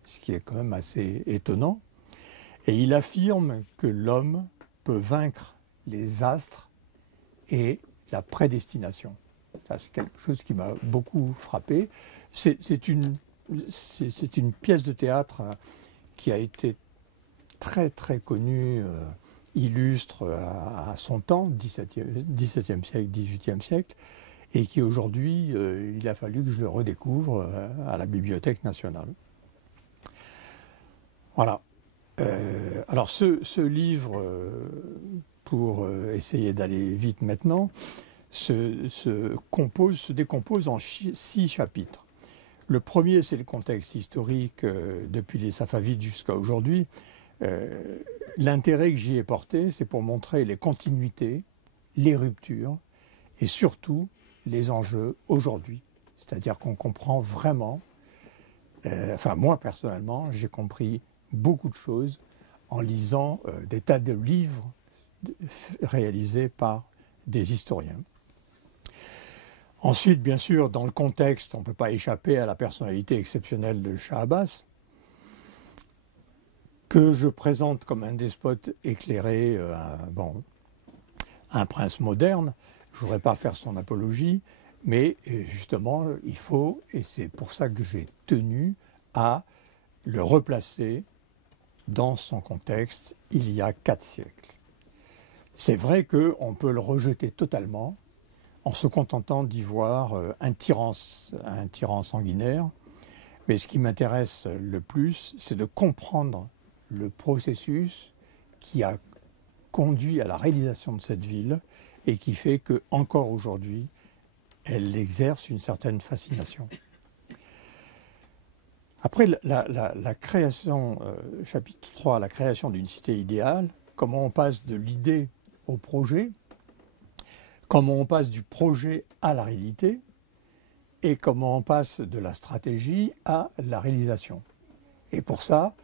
ce qui est quand même assez étonnant. Et il affirme que l'homme peut vaincre les astres et la prédestination. Ça, c'est quelque chose qui m'a beaucoup frappé. C'est une pièce de théâtre qui a été très très connue, illustre à son temps, 17e siècle, 18e siècle, et qui aujourd'hui, il a fallu que je le redécouvre à la Bibliothèque nationale. Voilà. Alors ce livre, pour essayer d'aller vite maintenant, se décompose en 6 chapitres. Le premier, c'est le contexte historique depuis les Safavides jusqu'à aujourd'hui. L'intérêt que j'y ai porté, c'est pour montrer les continuités, les ruptures et surtout les enjeux aujourd'hui. C'est-à-dire qu'on comprend vraiment, enfin moi personnellement, j'ai compris beaucoup de choses en lisant des tas de livres réalisés par des historiens. Ensuite, bien sûr, dans le contexte, on ne peut pas échapper à la personnalité exceptionnelle de Shah Abbas, que je présente comme un despote éclairé, un prince moderne. Je ne voudrais pas faire son apologie, mais justement, il faut, et c'est pour ça que j'ai tenu à le replacer dans son contexte il y a 4 siècles. C'est vrai qu'on peut le rejeter totalement en se contentant d'y voir un tyran sanguinaire, mais ce qui m'intéresse le plus, c'est de comprendre le processus qui a conduit à la réalisation de cette ville et qui fait qu'encore aujourd'hui, elle exerce une certaine fascination. Après la création, chapitre 3, la création d'une cité idéale, comment on passe de l'idée au projet, comment on passe du projet à la réalité et comment on passe de la stratégie à la réalisation. Et pour ça,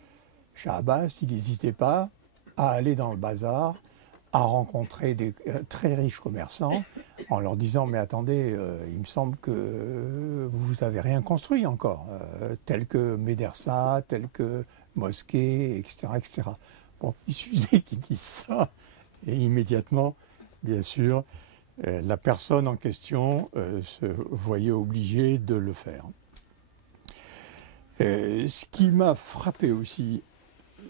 Shah Abbas, il n'hésitait pas à aller dans le bazar, à rencontrer des très riches commerçants en leur disant « mais attendez, il me semble que vous n'avez rien construit encore, tel que Médersa, tel que mosquée, etc. etc. » Bon, il suffisait qu'ils disent ça et immédiatement, bien sûr, la personne en question se voyait obligée de le faire. Ce qui m'a frappé aussi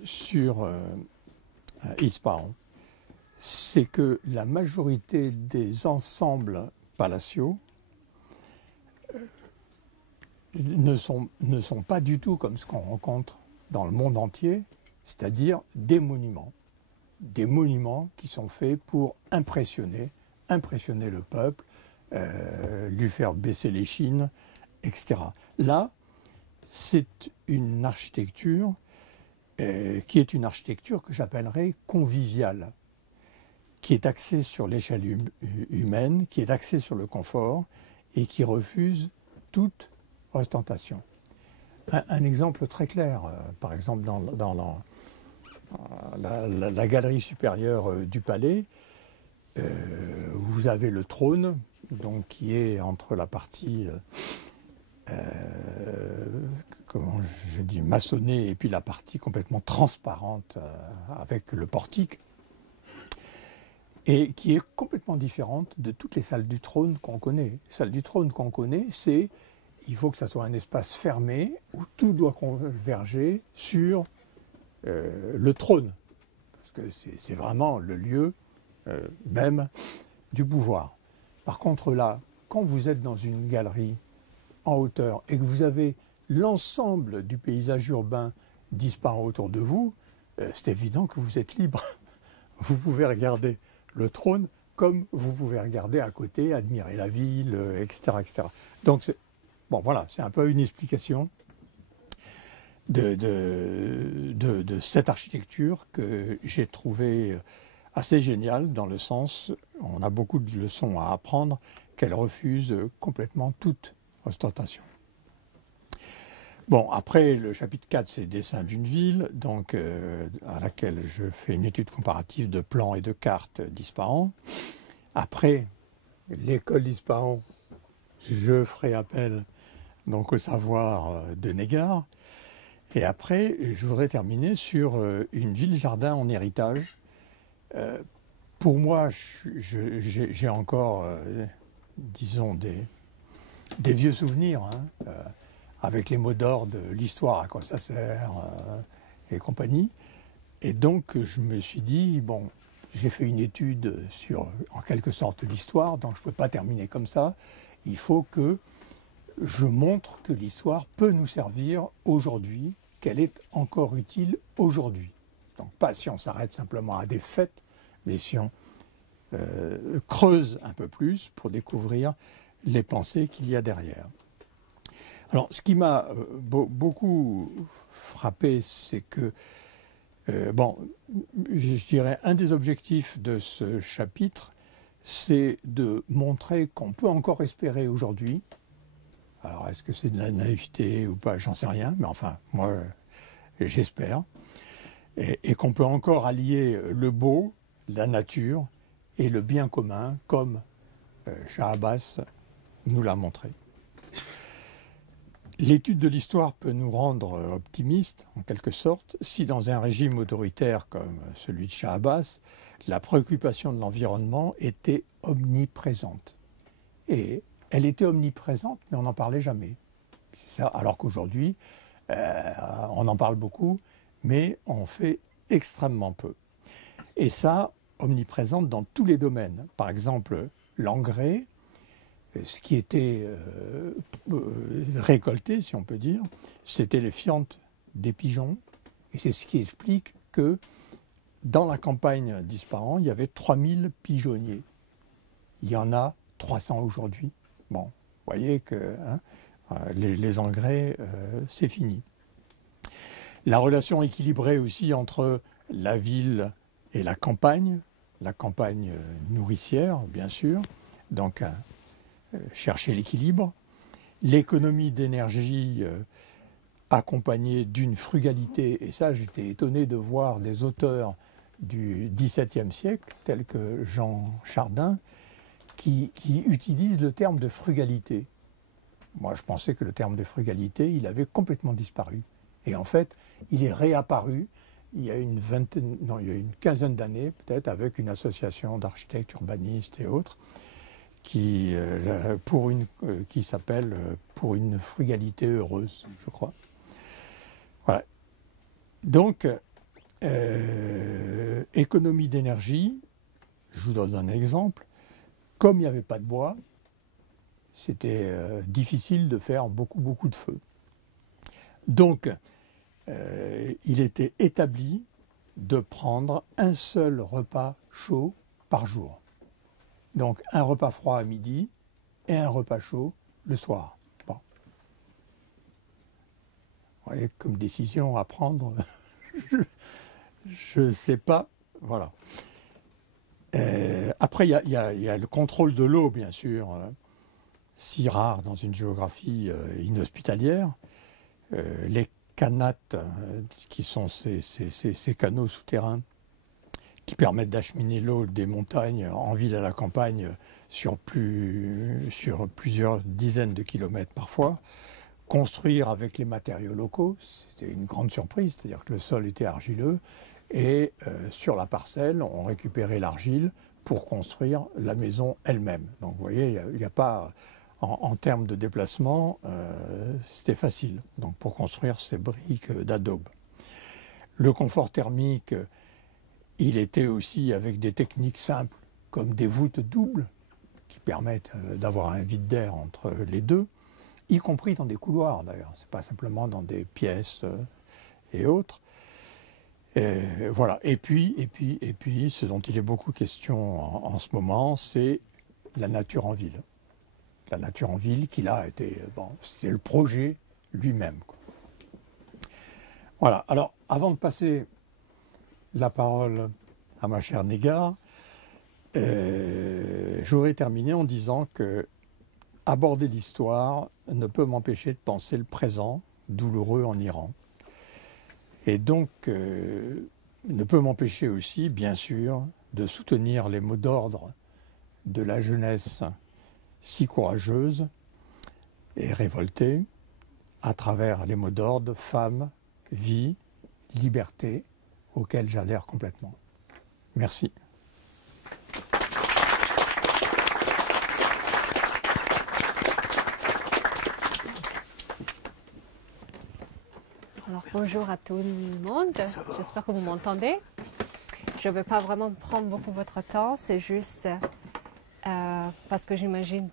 sur Ispahan, c'est que la majorité des ensembles palatiaux ne sont pas du tout comme ce qu'on rencontre dans le monde entier, c'est-à-dire des monuments qui sont faits pour impressionner le peuple, lui faire baisser les chines, etc. Là, c'est une architecture qui est une architecture que j'appellerais conviviale, qui est axée sur l'échelle humaine, qui est axée sur le confort et qui refuse toute ostentation. Un exemple très clair, par exemple dans la galerie supérieure du palais, vous avez le trône, donc, qui est entre la partie comment je dis, maçonnée, et puis la partie complètement transparente avec le portique, et qui est complètement différente de toutes les salles du trône qu'on connaît. Les salles du trône qu'on connaît, il faut que ça soit un espace fermé où tout doit converger sur le trône, parce que c'est vraiment le lieu même du pouvoir. Par contre là, quand vous êtes dans une galerie en hauteur et que vous avez l'ensemble du paysage urbain disparant autour de vous, c'est évident que vous êtes libre. Vous pouvez regarder le trône comme vous pouvez regarder à côté, admirer la ville, etc., etc. Donc, bon, voilà, c'est un peu une explication de cette architecture que j'ai trouvée assez géniale, dans le sens, on a beaucoup de leçons à apprendre, qu'elle refuse complètement toute ostentation. Bon, après, le chapitre 4, c'est dessin d'une ville, donc à laquelle je fais une étude comparative de plans et de cartes d'Ispahan. Après, l'école d'Ispahan, je ferai appel donc au savoir de Négar. Et après, je voudrais terminer sur une ville-jardin en héritage. Pour moi, j'ai encore, disons, des vieux souvenirs, hein, avec les mots d'ordre de l'histoire, à quoi ça sert, et compagnie. Et donc, je me suis dit, bon, j'ai fait une étude sur, en quelque sorte, l'histoire, donc je ne peux pas terminer comme ça. Il faut que je montre que l'histoire peut nous servir aujourd'hui, qu'elle est encore utile aujourd'hui. Donc, pas si on s'arrête simplement à des faits, mais si on creuse un peu plus pour découvrir les pensées qu'il y a derrière. Alors, ce qui m'a beaucoup frappé, c'est que, bon, je dirais, un des objectifs de ce chapitre, c'est de montrer qu'on peut encore espérer aujourd'hui. Alors, est-ce que c'est de la naïveté ou pas? J'en sais rien, mais enfin, moi, j'espère. Et qu'on peut encore allier le beau, la nature et le bien commun, comme Shah Abbas nous l'a montré. L'étude de l'histoire peut nous rendre optimistes, en quelque sorte, si dans un régime autoritaire comme celui de Shah Abbas, la préoccupation de l'environnement était omniprésente. Et elle était omniprésente, mais on n'en parlait jamais. C'est ça, alors qu'aujourd'hui, on en parle beaucoup, mais on fait extrêmement peu. Et ça, omniprésente dans tous les domaines. Par exemple, l'engrais, ce qui était récolté, si on peut dire, c'était les fientes des pigeons. Et c'est ce qui explique que dans la campagne d'Ispahan, il y avait 3000 pigeonniers. Il y en a 300 aujourd'hui. Bon, vous voyez que les engrais, c'est fini. La relation équilibrée aussi entre la ville et la campagne nourricière, bien sûr, donc chercher l'équilibre, l'économie d'énergie accompagnée d'une frugalité, et ça j'étais étonné de voir des auteurs du XVIIe siècle, tels que Jean Chardin, qui utilisent le terme de frugalité. Moi je pensais que le terme de frugalité, il avait complètement disparu. Et en fait, il est réapparu il y a une quinzaine d'années, peut-être, avec une association d'architectes, urbanistes et autres, qui s'appelle Pour une frugalité heureuse, je crois. Voilà. Donc, économie d'énergie, je vous donne un exemple. Comme il n'y avait pas de bois, c'était difficile de faire beaucoup de feu. Donc, il était établi de prendre un seul repas chaud par jour. Donc un repas froid à midi et un repas chaud le soir. Bon. Vous voyez, comme décision à prendre, je ne sais pas. Voilà. Après, il y a le contrôle de l'eau, bien sûr, si rare dans une géographie inhospitalière. Les canates, qui sont ces canaux souterrains qui permettent d'acheminer l'eau des montagnes en ville à la campagne sur plusieurs dizaines de kilomètres parfois, construire avec les matériaux locaux. C'était une grande surprise, c'est-à-dire que le sol était argileux et sur la parcelle, on récupérait l'argile pour construire la maison elle-même. Donc vous voyez, il n'y a pas, en termes de déplacement, c'était facile donc, pour construire ces briques d'adobe. Le confort thermique, il était aussi avec des techniques simples, comme des voûtes doubles, qui permettent d'avoir un vide d'air entre les deux, y compris dans des couloirs d'ailleurs, ce n'est pas simplement dans des pièces et autres. Voilà. Et puis, ce dont il est beaucoup question en ce moment, c'est la nature en ville. La nature en ville, qui là était, bon, c'était le projet lui-même. Voilà. Alors, avant de passer la parole à ma chère Négar, je voudrais terminer en disant que aborder l'histoire ne peut m'empêcher de penser le présent douloureux en Iran. Et donc, ne peut m'empêcher aussi, bien sûr, de soutenir les mots d'ordre de la jeunesse si courageuse et révoltée, à travers les mots d'ordre femme, vie, liberté, auxquels j'adhère complètement. Merci. Alors, bonjour à tout le monde, j'espère que vous m'entendez. Je ne veux pas vraiment prendre beaucoup votre temps, c'est juste parce que j'imagine,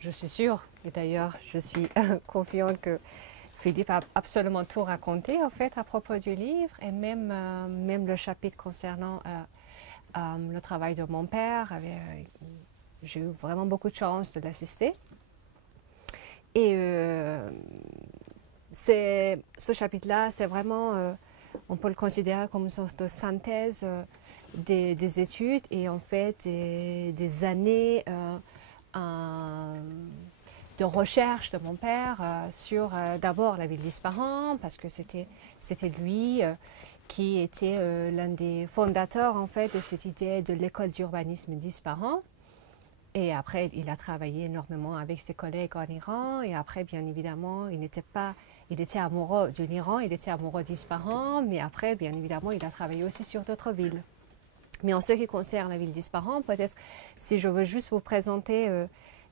je suis sûre, et d'ailleurs je suis confiante que Philippe a absolument tout raconté en fait à propos du livre, et même le chapitre concernant le travail de mon père, j'ai eu vraiment beaucoup de chance de l'assister. Et ce chapitre-là, c'est vraiment, on peut le considérer comme une sorte de synthèse des études et en fait des années de recherche de mon père sur d'abord la ville d'Ispahan, parce que c'était lui qui était l'un des fondateurs en fait de cette idée de l'école d'urbanisme d'Ispahan. Et après, il a travaillé énormément avec ses collègues en Iran. Et après, bien évidemment, il était amoureux de l'Iran, il était amoureux d'Ispahan. Mais après, bien évidemment, il a travaillé aussi sur d'autres villes. Mais en ce qui concerne la ville d'Ispahan, peut-être, si je veux juste vous présenter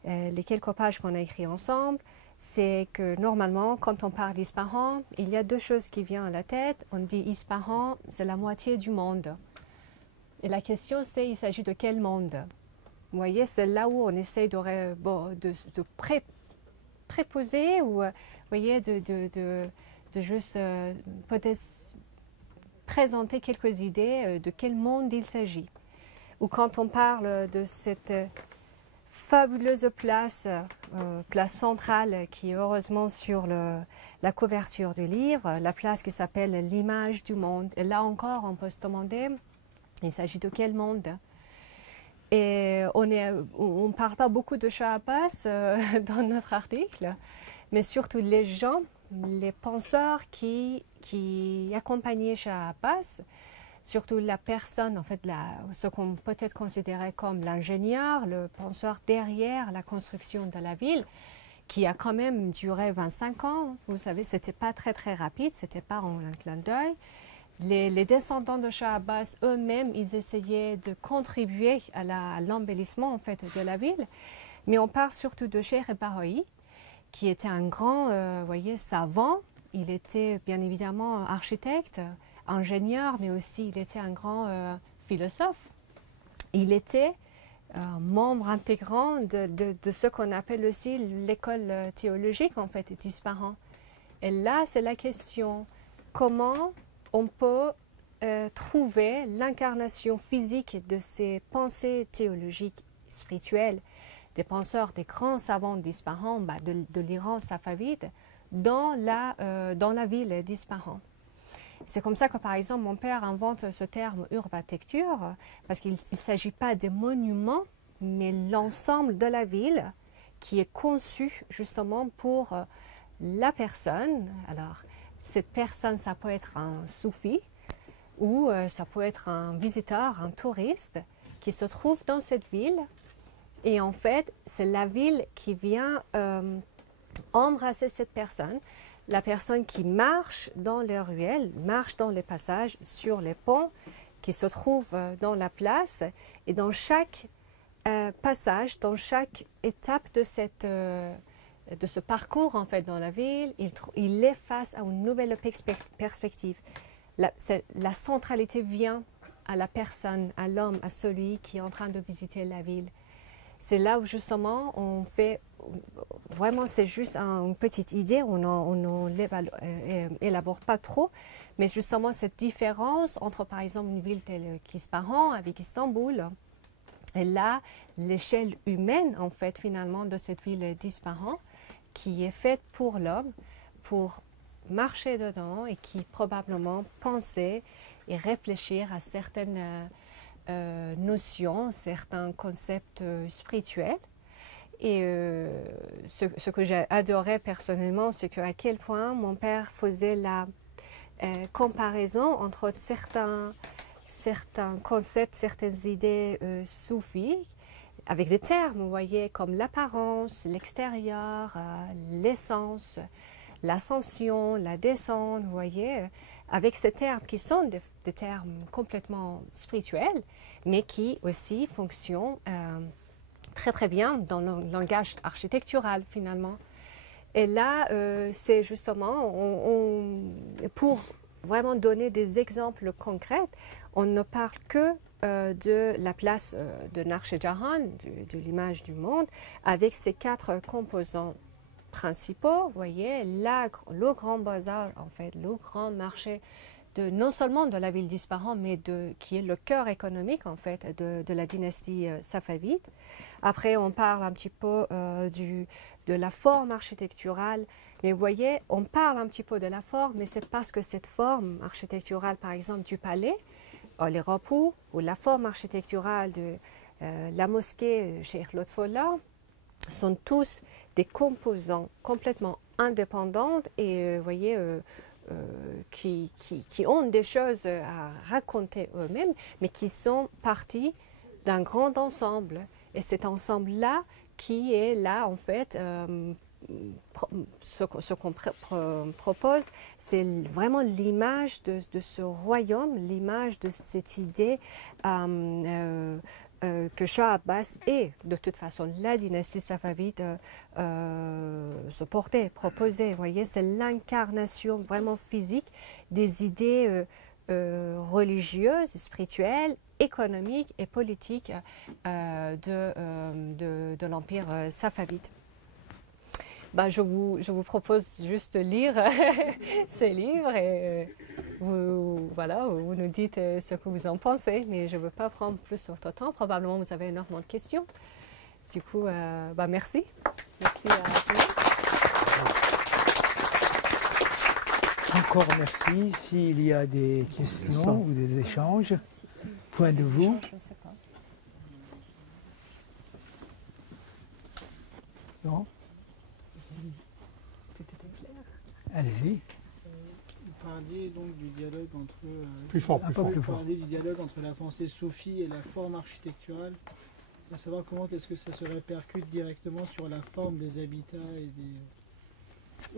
les quelques pages qu'on a écrites ensemble, c'est que normalement, quand on parle d'Ispahan, il y a deux choses qui viennent à la tête. On dit Ispahan, c'est la moitié du monde. Et la question, c'est, il s'agit de quel monde ? Vous voyez, c'est là où on essaie de préposer ou voyez, de juste peut-être présenter quelques idées de quel monde il s'agit. Ou quand on parle de cette fabuleuse place centrale qui est heureusement sur la couverture du livre, la place qui s'appelle l'image du monde. Et là encore, on peut se demander, il s'agit de quel monde ? Et on ne parle pas beaucoup de Shah Abbas dans notre article, mais surtout les gens, les penseurs qui accompagnaient Shah Abbas, surtout la personne, en fait, ce qu'on peut être considéré comme l'ingénieur, le penseur derrière la construction de la ville, qui a quand même duré 25 ans. Vous savez, ce n'était pas très très rapide, ce n'était pas en un clin d'œil. Les descendants de Shah Abbas eux-mêmes, ils essayaient de contribuer à l'embellissement en fait, de la ville. Mais on parle surtout de Cheikh Bahoui, qui était un grand savant. Il était bien évidemment architecte, ingénieur, mais aussi il était un grand philosophe. Il était membre intégrant de ce qu'on appelle aussi l'école théologique en fait, d'Ispahan. Et là, c'est la question, comment on peut trouver l'incarnation physique de ces pensées théologiques, spirituelles, des penseurs, des grands savants d'Ispahan, de l'Iran safavide, dans la ville d'Ispahan. C'est comme ça que, par exemple, mon père invente ce terme urbatecture, parce qu'il ne s'agit pas des monuments, mais l'ensemble de la ville qui est conçu justement pour la personne. Alors, cette personne, ça peut être un soufi ou ça peut être un visiteur, un touriste qui se trouve dans cette ville. Et en fait, c'est la ville qui vient embrasser cette personne, la personne qui marche dans les ruelles, marche dans les passages, sur les ponts qui se trouvent dans la place. Et dans chaque passage, dans chaque étape de ce parcours en fait dans la ville, il est face à une nouvelle perspective. La centralité vient à la personne, à l'homme, à celui qui est en train de visiter la ville. C'est là où justement on fait, vraiment c'est juste une petite idée, on n'élabore pas trop, mais justement cette différence entre par exemple une ville telle qu'Ispahan avec Istanbul, et là l'échelle humaine en fait finalement de cette ville d'Ispahan qui est faite pour l'homme, pour marcher dedans et qui probablement pensait et réfléchir à certaines notions, certains concepts spirituels. Et ce que j'ai adoré personnellement, c'est qu'à quel point mon père faisait la comparaison entre certains concepts, certaines idées soufis, avec des termes, vous voyez, comme l'apparence, l'extérieur, l'essence, l'ascension, la descente, vous voyez, avec ces termes qui sont des termes complètement spirituels, mais qui aussi fonctionnent très très bien dans le langage architectural finalement. Et là, c'est justement, pour vraiment donner des exemples concrets, on ne parle que de la place de Naqsh Jahan, de l'image du monde, avec ses 4 composants principaux, vous voyez, le grand bazar, en fait, le grand marché, non seulement de la ville d'Ispahan, mais qui est le cœur économique, en fait, de la dynastie safavide. Après, on parle un petit peu de la forme architecturale, mais vous voyez, on parle un petit peu de la forme, mais c'est parce que cette forme architecturale, par exemple, du palais, les repos, ou la forme architecturale de la mosquée Cheikh Lotfollah, sont tous des composants complètement indépendants et vous voyez, qui ont des choses à raconter eux-mêmes, mais qui sont partis d'un grand ensemble. Et cet ensemble-là qui est là, en fait, ce qu'on propose, c'est vraiment l'image de ce royaume, l'image de cette idée que Shah Abbas et de toute façon la dynastie safavide se portait, proposait. Vous voyez, c'est l'incarnation vraiment physique des idées religieuses, spirituelles, économiques et politiques de l'empire safavide. Ben, je vous propose juste de lire ce livre et vous nous dites ce que vous en pensez, mais je ne veux pas prendre plus de votre temps. Probablement, vous avez énormément de questions. Du coup, merci. Merci à vous. Encore merci. S'il y a des questions ou des échanges, point de vue. Je ne sais pas. Non? Allez-y. Vous parliez donc du dialogue entre Plus fort. vous parliez du dialogue entre la pensée soufie et la forme architecturale. Je veux savoir comment est-ce que ça se répercute directement sur la forme des habitats et des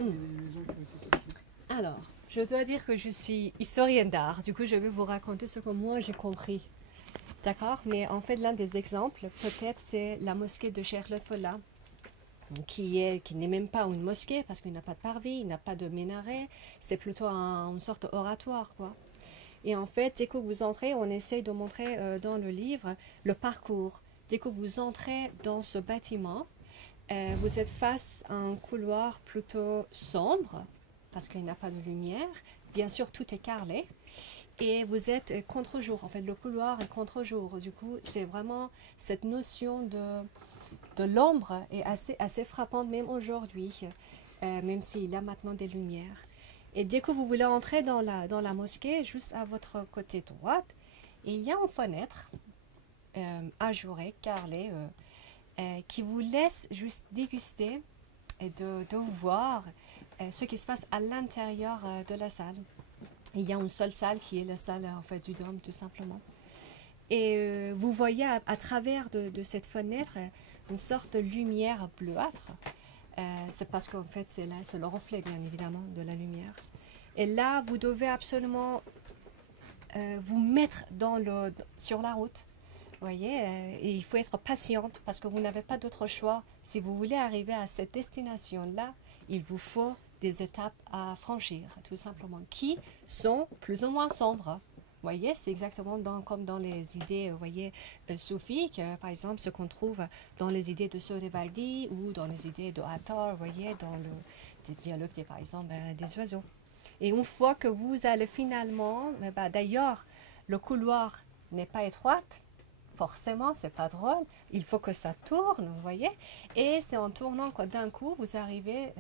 maisons qui ont été construites. Alors, je dois dire que je suis historienne d'art. Du coup, je vais vous raconter ce que moi j'ai compris. D'accord? Mais en fait, l'un des exemples, peut-être, c'est la mosquée de Cheikh Lotfollah, qui n'est même pas une mosquée parce qu'il n'a pas de parvis, il n'a pas de minaret, c'est plutôt une sorte d'oratoire, quoi. Et en fait, dès que vous entrez, on essaye de montrer dans le livre le parcours. Dès que vous entrez dans ce bâtiment, vous êtes face à un couloir plutôt sombre parce qu'il n'a pas de lumière. Bien sûr, tout est carrelé. Et vous êtes contre-jour. En fait, le couloir est contre-jour. Du coup, c'est vraiment cette notion de l'ombre est assez frappante même aujourd'hui, même s'il y a maintenant des lumières. Et dès que vous voulez entrer dans la mosquée, juste à votre côté droite, il y a une fenêtre ajourée, carrelée, qui vous laisse juste déguster et de voir ce qui se passe à l'intérieur de la salle. Il y a une seule salle qui est la salle en fait, du dôme, tout simplement. Et vous voyez à travers de cette fenêtre une sorte de lumière bleuâtre c'est parce qu'en fait, c'est le reflet, bien évidemment, de la lumière. Et là, vous devez absolument vous mettre sur la route. Vous voyez, et il faut être patiente parce que vous n'avez pas d'autre choix. Si vous voulez arriver à cette destination-là, il vous faut des étapes à franchir, tout simplement, qui sont plus ou moins sombres. Vous voyez, c'est exactement comme dans les idées, vous voyez, soufis, par exemple, ce qu'on trouve dans les idées de Sodevaldi ou dans les idées de Hathor, vous voyez, dans le dialogue, par exemple, des oiseaux. Et une fois que vous allez finalement, d'ailleurs, le couloir n'est pas étroit, forcément, c'est pas drôle, il faut que ça tourne, vous voyez, et c'est en tournant que d'un coup, vous arrivez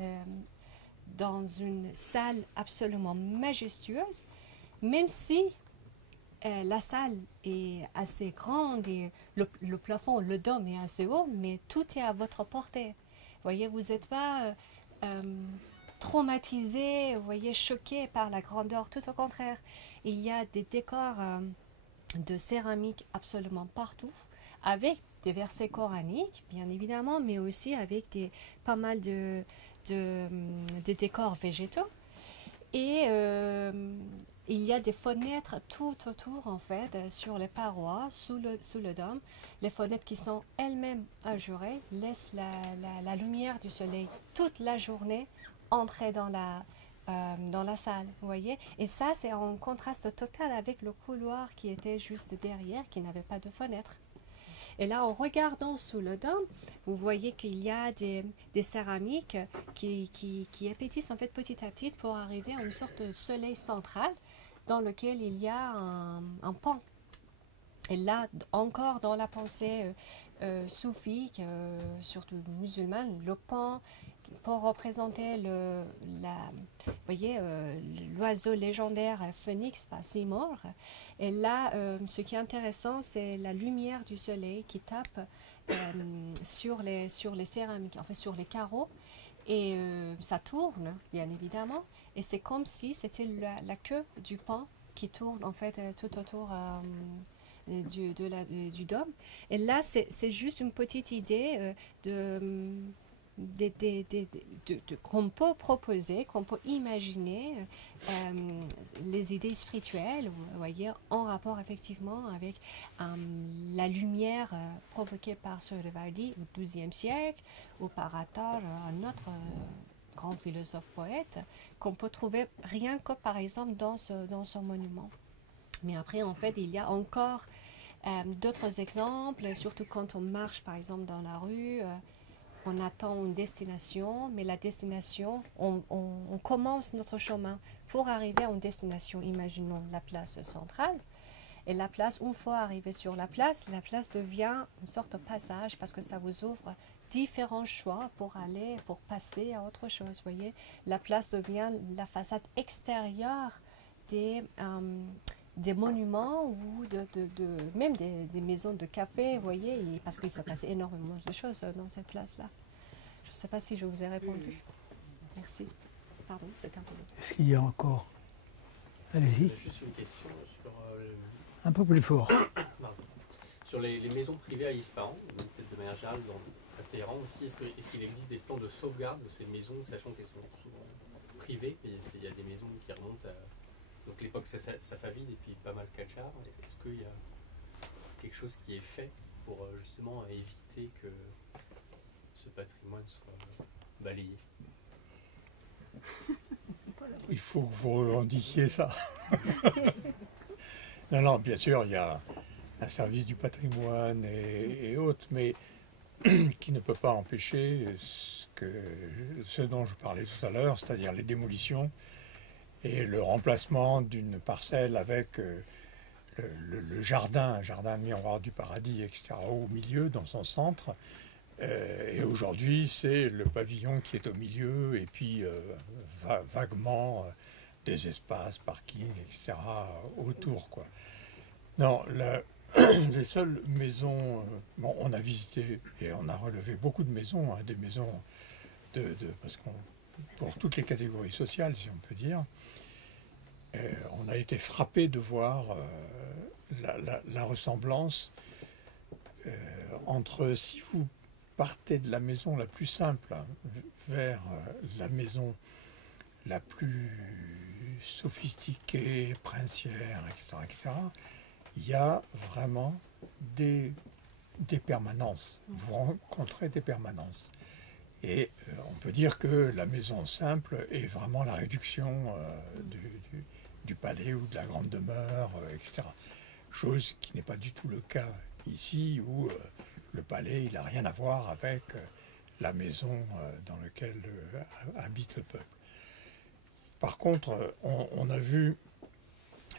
dans une salle absolument majestueuse, même si la salle est assez grande et le plafond, le dôme est assez haut, mais tout est à votre portée. Vous voyez, vous n'êtes pas traumatisé, vous voyez, choqué par la grandeur, tout au contraire. Il y a des décors de céramique absolument partout, avec des versets coraniques, bien évidemment, mais aussi avec pas mal de décors végétaux. Et il y a des fenêtres tout autour, en fait, sur les parois, sous le dôme. Les fenêtres qui sont elles-mêmes ajourées laissent la lumière du soleil toute la journée entrer dans la salle, vous voyez. Et ça, c'est en contraste total avec le couloir qui était juste derrière, qui n'avait pas de fenêtre. Et là, en regardant sous le dôme, vous voyez qu'il y a des céramiques qui appétissent en fait petit à petit pour arriver à une sorte de soleil central dans lequel il y a un pan. Et là, encore dans la pensée soufie, surtout musulmane, le pan pour représenter l'oiseau légendaire phénix, Simorgh. Et là, ce qui est intéressant, c'est la lumière du soleil qui tape sur les céramiques, en fait sur les carreaux. Et ça tourne, bien évidemment. Et c'est comme si c'était la queue du pan qui tourne en fait tout autour du dôme. Et là, c'est juste une petite idée qu'on peut proposer, qu'on peut imaginer les idées spirituelles, vous voyez, en rapport effectivement avec la lumière provoquée par Sodevaldi au XIIe siècle, ou par Hathor, un autre grand philosophe poète, qu'on peut trouver rien que par exemple dans ce monument. Mais après, en fait, il y a encore d'autres exemples, surtout quand on marche par exemple dans la rue. On attend une destination, mais la destination, on commence notre chemin pour arriver à une destination. Imaginons la place centrale. Et la place, une fois arrivé sur la place devient une sorte de passage parce que ça vous ouvre différents choix pour passer à autre chose. Vous voyez, la place devient la façade extérieure des monuments ou même des maisons de café, vous voyez, parce qu'il se passe énormément de choses dans cette place-là. Je ne sais pas si je vous ai répondu. Merci. Pardon, c'était un peu long. Est-ce qu'il y a encore? Allez-y. Juste une question sur... Un peu plus fort. Sur les maisons privées à Ispahan, peut-être de manière générale à Téhéran aussi, est-ce qu'il existe des plans de sauvegarde de ces maisons, sachant qu'elles sont souvent privées, et il y a des maisons qui remontent à donc l'époque Safavid et puis pas mal Qajar. Est-ce qu'il y a quelque chose qui est fait pour justement éviter que ce patrimoine soit balayé? Il faut que vous revendiquiez ça. Non, bien sûr, il y a un service du patrimoine et autres, mais qui ne peut pas empêcher ce dont je parlais tout à l'heure, c'est-à-dire les démolitions et le remplacement d'une parcelle avec le jardin, un jardin miroir du paradis, etc., au milieu, dans son centre. Et aujourd'hui, c'est le pavillon qui est au milieu, et puis vaguement des espaces, parking, etc., autour, quoi. Non, les seules maisons... bon, on a visité et on a relevé beaucoup de maisons, hein, des maisons parce qu'on pour toutes les catégories sociales, si on peut dire. On a été frappé de voir la ressemblance entre, si vous partez de la maison la plus simple, hein, vers la maison la plus sophistiquée, princière, etc., il y a vraiment des permanences. Vous rencontrez des permanences. Et on peut dire que la maison simple est vraiment la réduction du palais ou de la grande demeure, etc. Chose qui n'est pas du tout le cas ici, où le palais, il n'a rien à voir avec la maison dans laquelle habite le peuple. Par contre, on a vu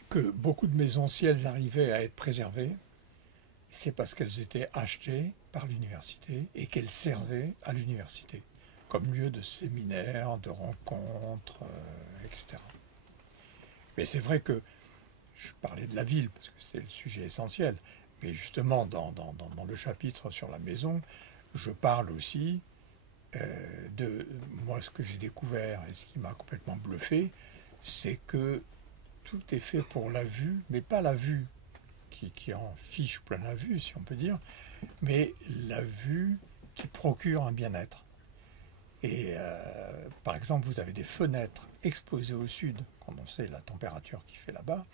que beaucoup de maisons, si elles arrivaient à être préservées, c'est parce qu'elles étaient achetées par l'université et qu'elles servaient à l'université, comme lieu de séminaires, de rencontres, etc. Mais c'est vrai que, je parlais de la ville, parce que c'est le sujet essentiel, mais justement, dans le chapitre sur la maison, je parle aussi de moi, ce que j'ai découvert et ce qui m'a complètement bluffé, c'est que tout est fait pour la vue, mais pas la vue qui en fiche plein la vue, si on peut dire, mais la vue qui procure un bien-être. Et par exemple, vous avez des fenêtres exposées au sud, quand on sait la température qu'il fait là-bas,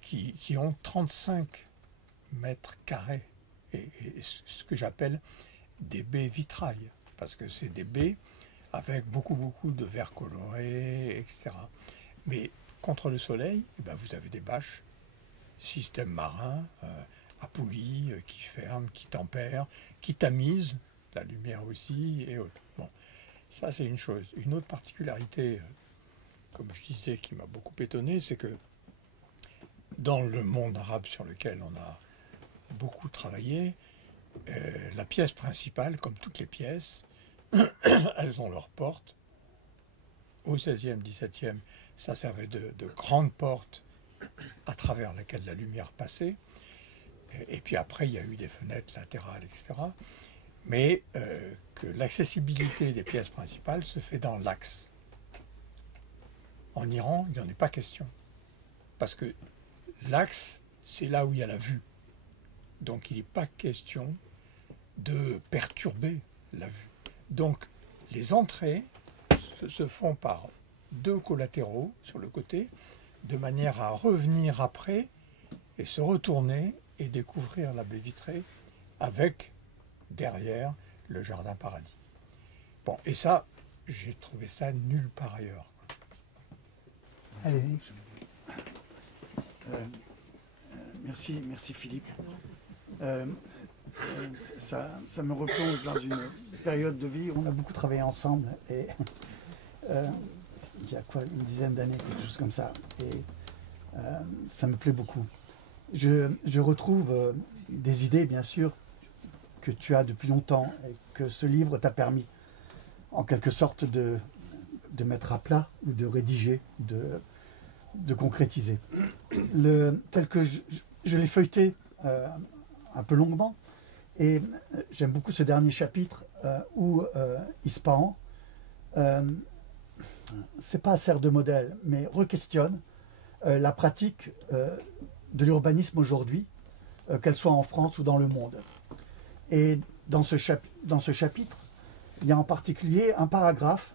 qui ont 35 mètres carrés, et ce que j'appelle des baies vitrailles, parce que c'est des baies avec beaucoup de verres colorés, etc. Mais contre le soleil, eh ben, vous avez des bâches, système marin, à poulies, qui ferment, qui tempèrent, qui tamisent, la lumière aussi, et autres. Bon, ça c'est une chose. Une autre particularité, comme je disais, qui m'a beaucoup étonné, c'est que dans le monde arabe sur lequel on a beaucoup travaillé, la pièce principale, comme toutes les pièces, elles ont leurs portes. Au XVIe, XVIIe, ça servait de grandes portes à travers lesquelles la lumière passait. Et puis après, il y a eu des fenêtres latérales, etc. Mais que l'accessibilité des pièces principales se fait dans l'axe. En Iran, il n'y en est pas question. Parce que l'axe, c'est là où il y a la vue. Donc il n'est pas question de perturber la vue. Donc les entrées se font par deux collatéraux sur le côté, de manière à revenir après et se retourner et découvrir la baie vitrée avec derrière le jardin paradis. Bon, et ça, j'ai trouvé ça nulle part ailleurs. Allez-y. Merci Philippe. Ça me replonge dans une période de vie où on a beaucoup travaillé ensemble et il y a quoi, une dizaine d'années, quelque chose comme ça. Et ça me plaît beaucoup. Je retrouve des idées, bien sûr, que tu as depuis longtemps et que ce livre t'a permis, en quelque sorte, de mettre à plat ou de rédiger, de concrétiser. Tel que je l'ai feuilleté un peu longuement, et j'aime beaucoup ce dernier chapitre où Ispahan, c'est pas sert de modèle, mais re-questionne la pratique de l'urbanisme aujourd'hui, qu'elle soit en France ou dans le monde. Et dans ce chapitre, il y a en particulier un paragraphe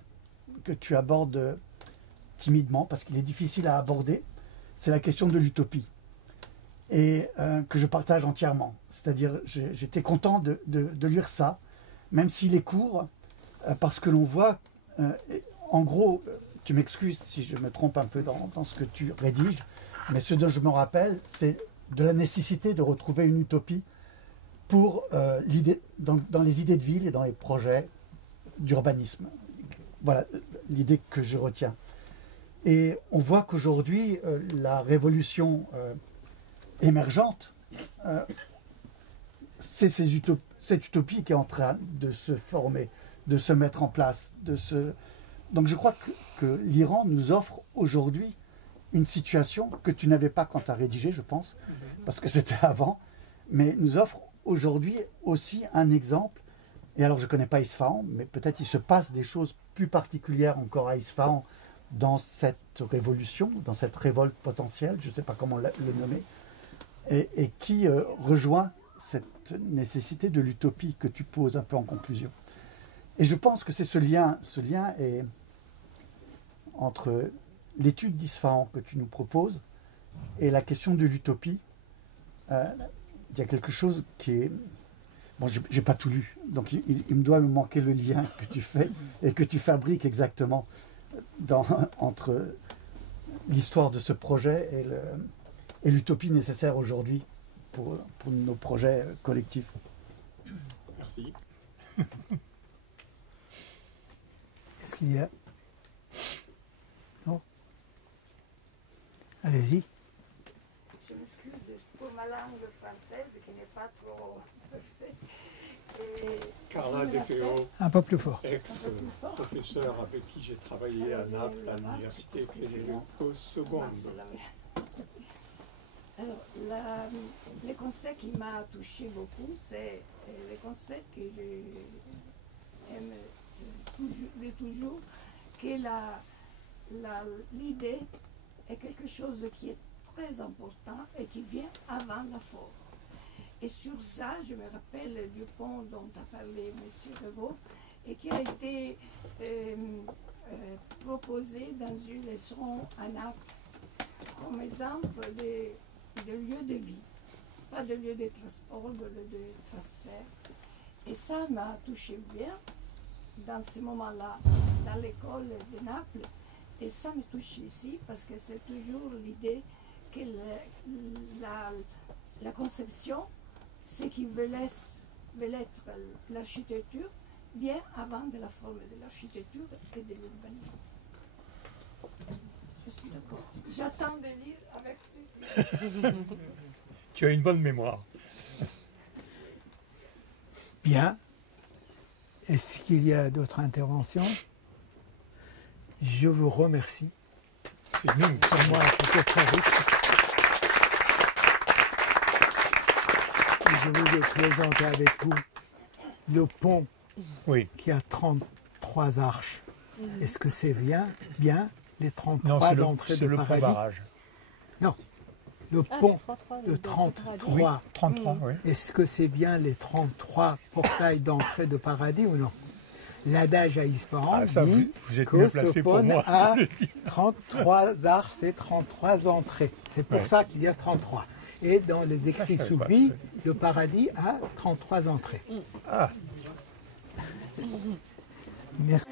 que tu abordes timidement, parce qu'il est difficile à aborder, c'est la question de l'utopie, et que je partage entièrement. C'est-à-dire, j'étais content de lire ça, même s'il est court, parce que l'on voit, en gros, tu m'excuses si je me trompe un peu dans ce que tu rédiges, mais ce dont je me rappelle, c'est de la nécessité de retrouver une utopie pour dans les idées de ville et dans les projets d'urbanisme. Voilà l'idée que je retiens. Et on voit qu'aujourd'hui, la révolution émergente, c'est cette utopie qui est en train de se former, de se mettre en place. Donc je crois que l'Iran nous offre aujourd'hui une situation que tu n'avais pas quand tu as rédigé, je pense, parce que c'était avant, mais nous offre aujourd'hui aussi un exemple. Et alors je ne connais pas Isfahan, mais peut-être il se passe des choses plus particulières encore à Isfahan dans cette révolution, dans cette révolte potentielle, je ne sais pas comment le nommer, et qui rejoint cette nécessité de l'utopie que tu poses un peu en conclusion. Et je pense que c'est ce lien est entre l'étude d'Isfahan que tu nous proposes et la question de l'utopie. Il y a quelque chose qui est... Bon, j'ai pas tout lu, donc il me doit me manquer le lien que tu fais et que tu fabriques exactement entre l'histoire de ce projet et l'utopie nécessaire aujourd'hui pour nos projets collectifs. Merci. Qu'est-ce qu'il y a? Non? Allez-y. Je m'excuse pour ma langue française qui n'est pas trop parfaite. Carla De Feo, Un peu plus fort. ex-professeur avec qui j'ai travaillé à Naples, à l'université Federico II. Alors, le conseil qui m'a touché beaucoup, c'est le conseil que j'aime toujours, que l'idée est quelque chose qui est très important et qui vient avant la forme. Et sur ça, je me rappelle du pont dont a parlé M. Revaux et qui a été proposé dans une leçon à Naples comme exemple de lieu de vie, pas de lieu de transport, de lieu de transfert. Et ça m'a touché bien dans ce moment-là, dans l'école de Naples. Et ça me touche ici parce que c'est toujours l'idée que la conception, ce qui veut être l'architecture, vient avant de la forme de l'architecture et de l'urbanisme. Je suis d'accord. J'attends de lire avec plaisir. Tu as une bonne mémoire. Bien. Est-ce qu'il y a d'autres interventions? Je vous remercie. C'est nous. Pour moi, c'était très riche. Je vous ai présenté avec vous le pont Oui. qui a 33 arches. Est-ce que c'est bien les 33 Non, entrées c'est de le pont paradis? barrage. Non, le Ah, pont le de 33. Oui, 33. 33, oui. Est-ce que c'est bien les 33 portails d'entrée de paradis ou non? L'adage à Ispahan Ah, ça, dit vous êtes que mieux ce placé pour pont moi. a je le dis. 33 arches et 33 entrées. C'est pour Ouais. ça qu'il y a 33. Et dans les écrits je savais pas. soufis, le paradis a 33 entrées. Ah. Merci.